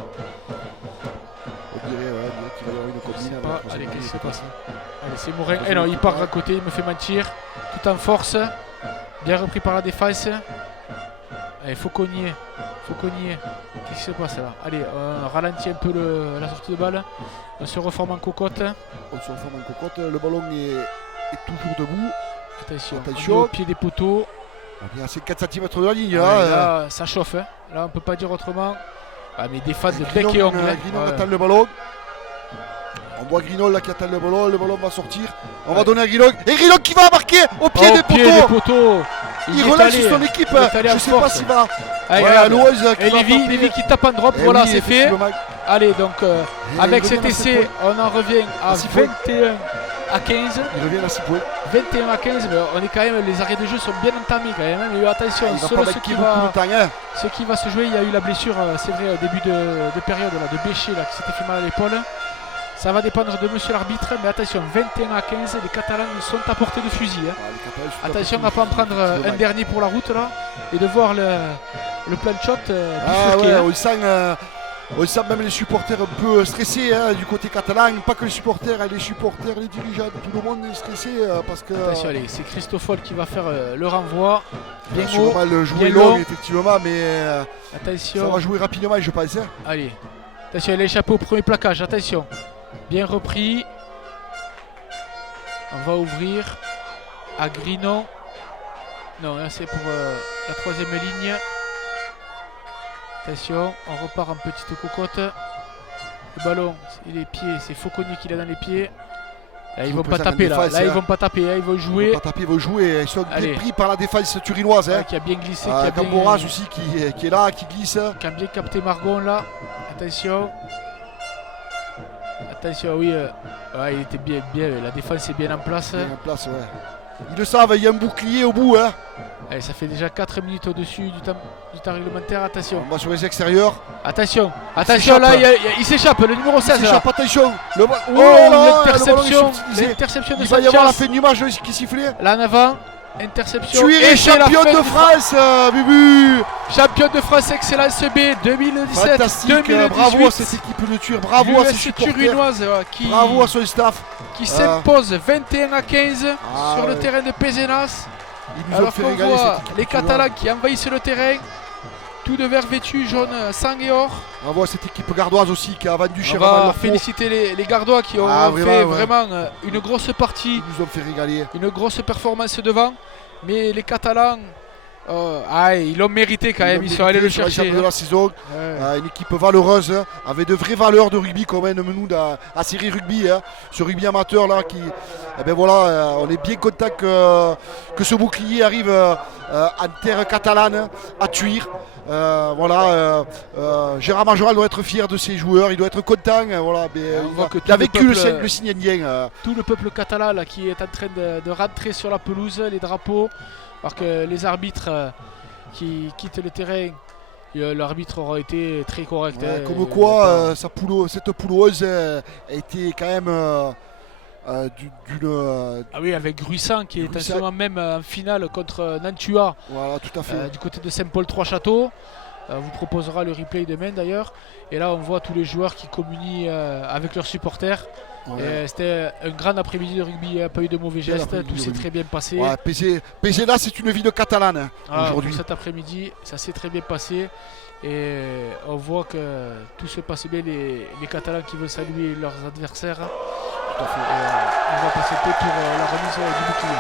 On dirait qu'il va y avoir une combine. Allez, qu'est-ce qui se passe? Allez, c'est Morin. Eh non, il part à côté, il me fait mentir. Tout en force. Bien repris par la défense. Allez, faut cogner. Qu'est-ce qui se passe là? Allez, on ralentit un peu la sortie de balle. On se reforme en cocotte. On se reforme en cocotte. Le ballon est toujours debout. Attention. Attention. On est au pied des poteaux. On est à 4 cm de la ligne. Ouais, Là, là, ça chauffe. Hein. Là, on peut pas dire autrement. Ah, mais des fans de bec et ongles. Greenol attend le ballon. On voit Greenol là qui attend le ballon va sortir. On va donner à Greenol. Et Greenol qui va marquer au pied des poteaux. Il relâche son équipe. Je ne sais pas s'il va. Et Lévy qui tape en drop. Voilà, c'est fait. Allez, donc avec cet essai, on en revient à 21 à 15. Il revient à 6 points. 21 à 15, mais on est quand même, les arrêts de jeu sont bien entamés quand même. Mais attention, selon ce qui va se jouer, il y a eu la blessure, c'est vrai, au début de période là, de Béché là, qui s'était fait mal à l'épaule. Ça va dépendre de monsieur l'arbitre, mais attention, 21 à 15, les Catalans sont à portée de fusil. Hein. Attention à ne pas en prendre un dernier pour la route là, et de voir le plan de shot bifurqué. Hein. On sent même les supporters un peu stressés du côté catalan, pas que les supporters, les dirigeants, tout le monde est stressé parce que... Attention, allez, c'est Christoffel qui va faire le renvoi. Bien haut, jouer long effectivement, mais attention. Ça va jouer rapidement je pense. Hein. Allez, attention, il a échappé au premier plaquage, attention. Bien repris. On va ouvrir à Grinon. Non, là c'est pour la troisième ligne. Attention, on repart en petite cocotte. Le ballon, les pieds, c'est Fauconnier qui l'a dans les pieds. Là, ils vont pas taper là. Là, ils vont pas taper, ils vont jouer. Ils vont jouer. Ils sont bien pris par la défense turinoise. Hein. Qui a bien glissé. Camboras aussi qui est là, qui glisse. Qui a bien capté Margon là. Attention. Attention, oui. Il était bien. La défense est bien en place. Bien en place, ouais. Ils le savent, il y a un bouclier au bout. Hein. Allez, ça fait déjà 4 minutes au-dessus du temps réglementaire. Attention. On va sur les extérieurs. Attention, là, il s'échappe, le numéro 16. Il s'échappe, attention. L'interception. L'interception de il va y avoir la fin du match qui sifflait. Là en avant. Interception. Tu es champion de France, Bubu. Champion de France Excellence B 2017. Fantastique, 2018. bravo à cette équipe de Turin, bravo à ses supporters. Turinoise bravo à son staff. Qui s'impose 21 à 15 sur le terrain de Pézenas. Alors qu'on voit les Catalans qui envahissent le terrain. Tout de vert vêtu, jaune, sang et or. Bravo à cette équipe gardoise aussi qui a vendu chez On va féliciter les Gardois qui ont fait vraiment une grosse partie. Ils nous ont fait régaler. Une grosse performance devant. Mais les Catalans, ils l'ont mérité quand même. Ils sont allés le chercher. De la saison. Une équipe valeureuse, avec de vraies valeurs de rugby comme nous à série rugby. Ce rugby amateur là qui. On est bien content que ce bouclier arrive en terre catalane à Tuire. Gérard Majoral doit être fier de ses joueurs, il doit être content. Il a vécu le signe indien. Tout le peuple catalan là, qui est en train de rentrer sur la pelouse, les drapeaux, alors que les arbitres qui quittent le terrain, l'arbitre aura été très correct. Comme quoi, cette pouleuse a été quand même... avec Gruissant qui est en ce moment même en finale contre Nantua. Voilà, tout à fait. Du côté de Saint-Paul-Trois-Châteaux. On vous proposera le replay demain d'ailleurs. Et là on voit tous les joueurs qui communient avec leurs supporters. C'était un grand après-midi de rugby, il n'y a pas eu de mauvais gestes, tout s'est très bien passé. Pézenas c'est une ville catalane aujourd'hui. Cet après-midi ça s'est très bien passé. Et on voit que tout se passe bien, les Catalans qui veulent saluer leurs adversaires. Tout à fait. On va passer pour la remise du bouclier.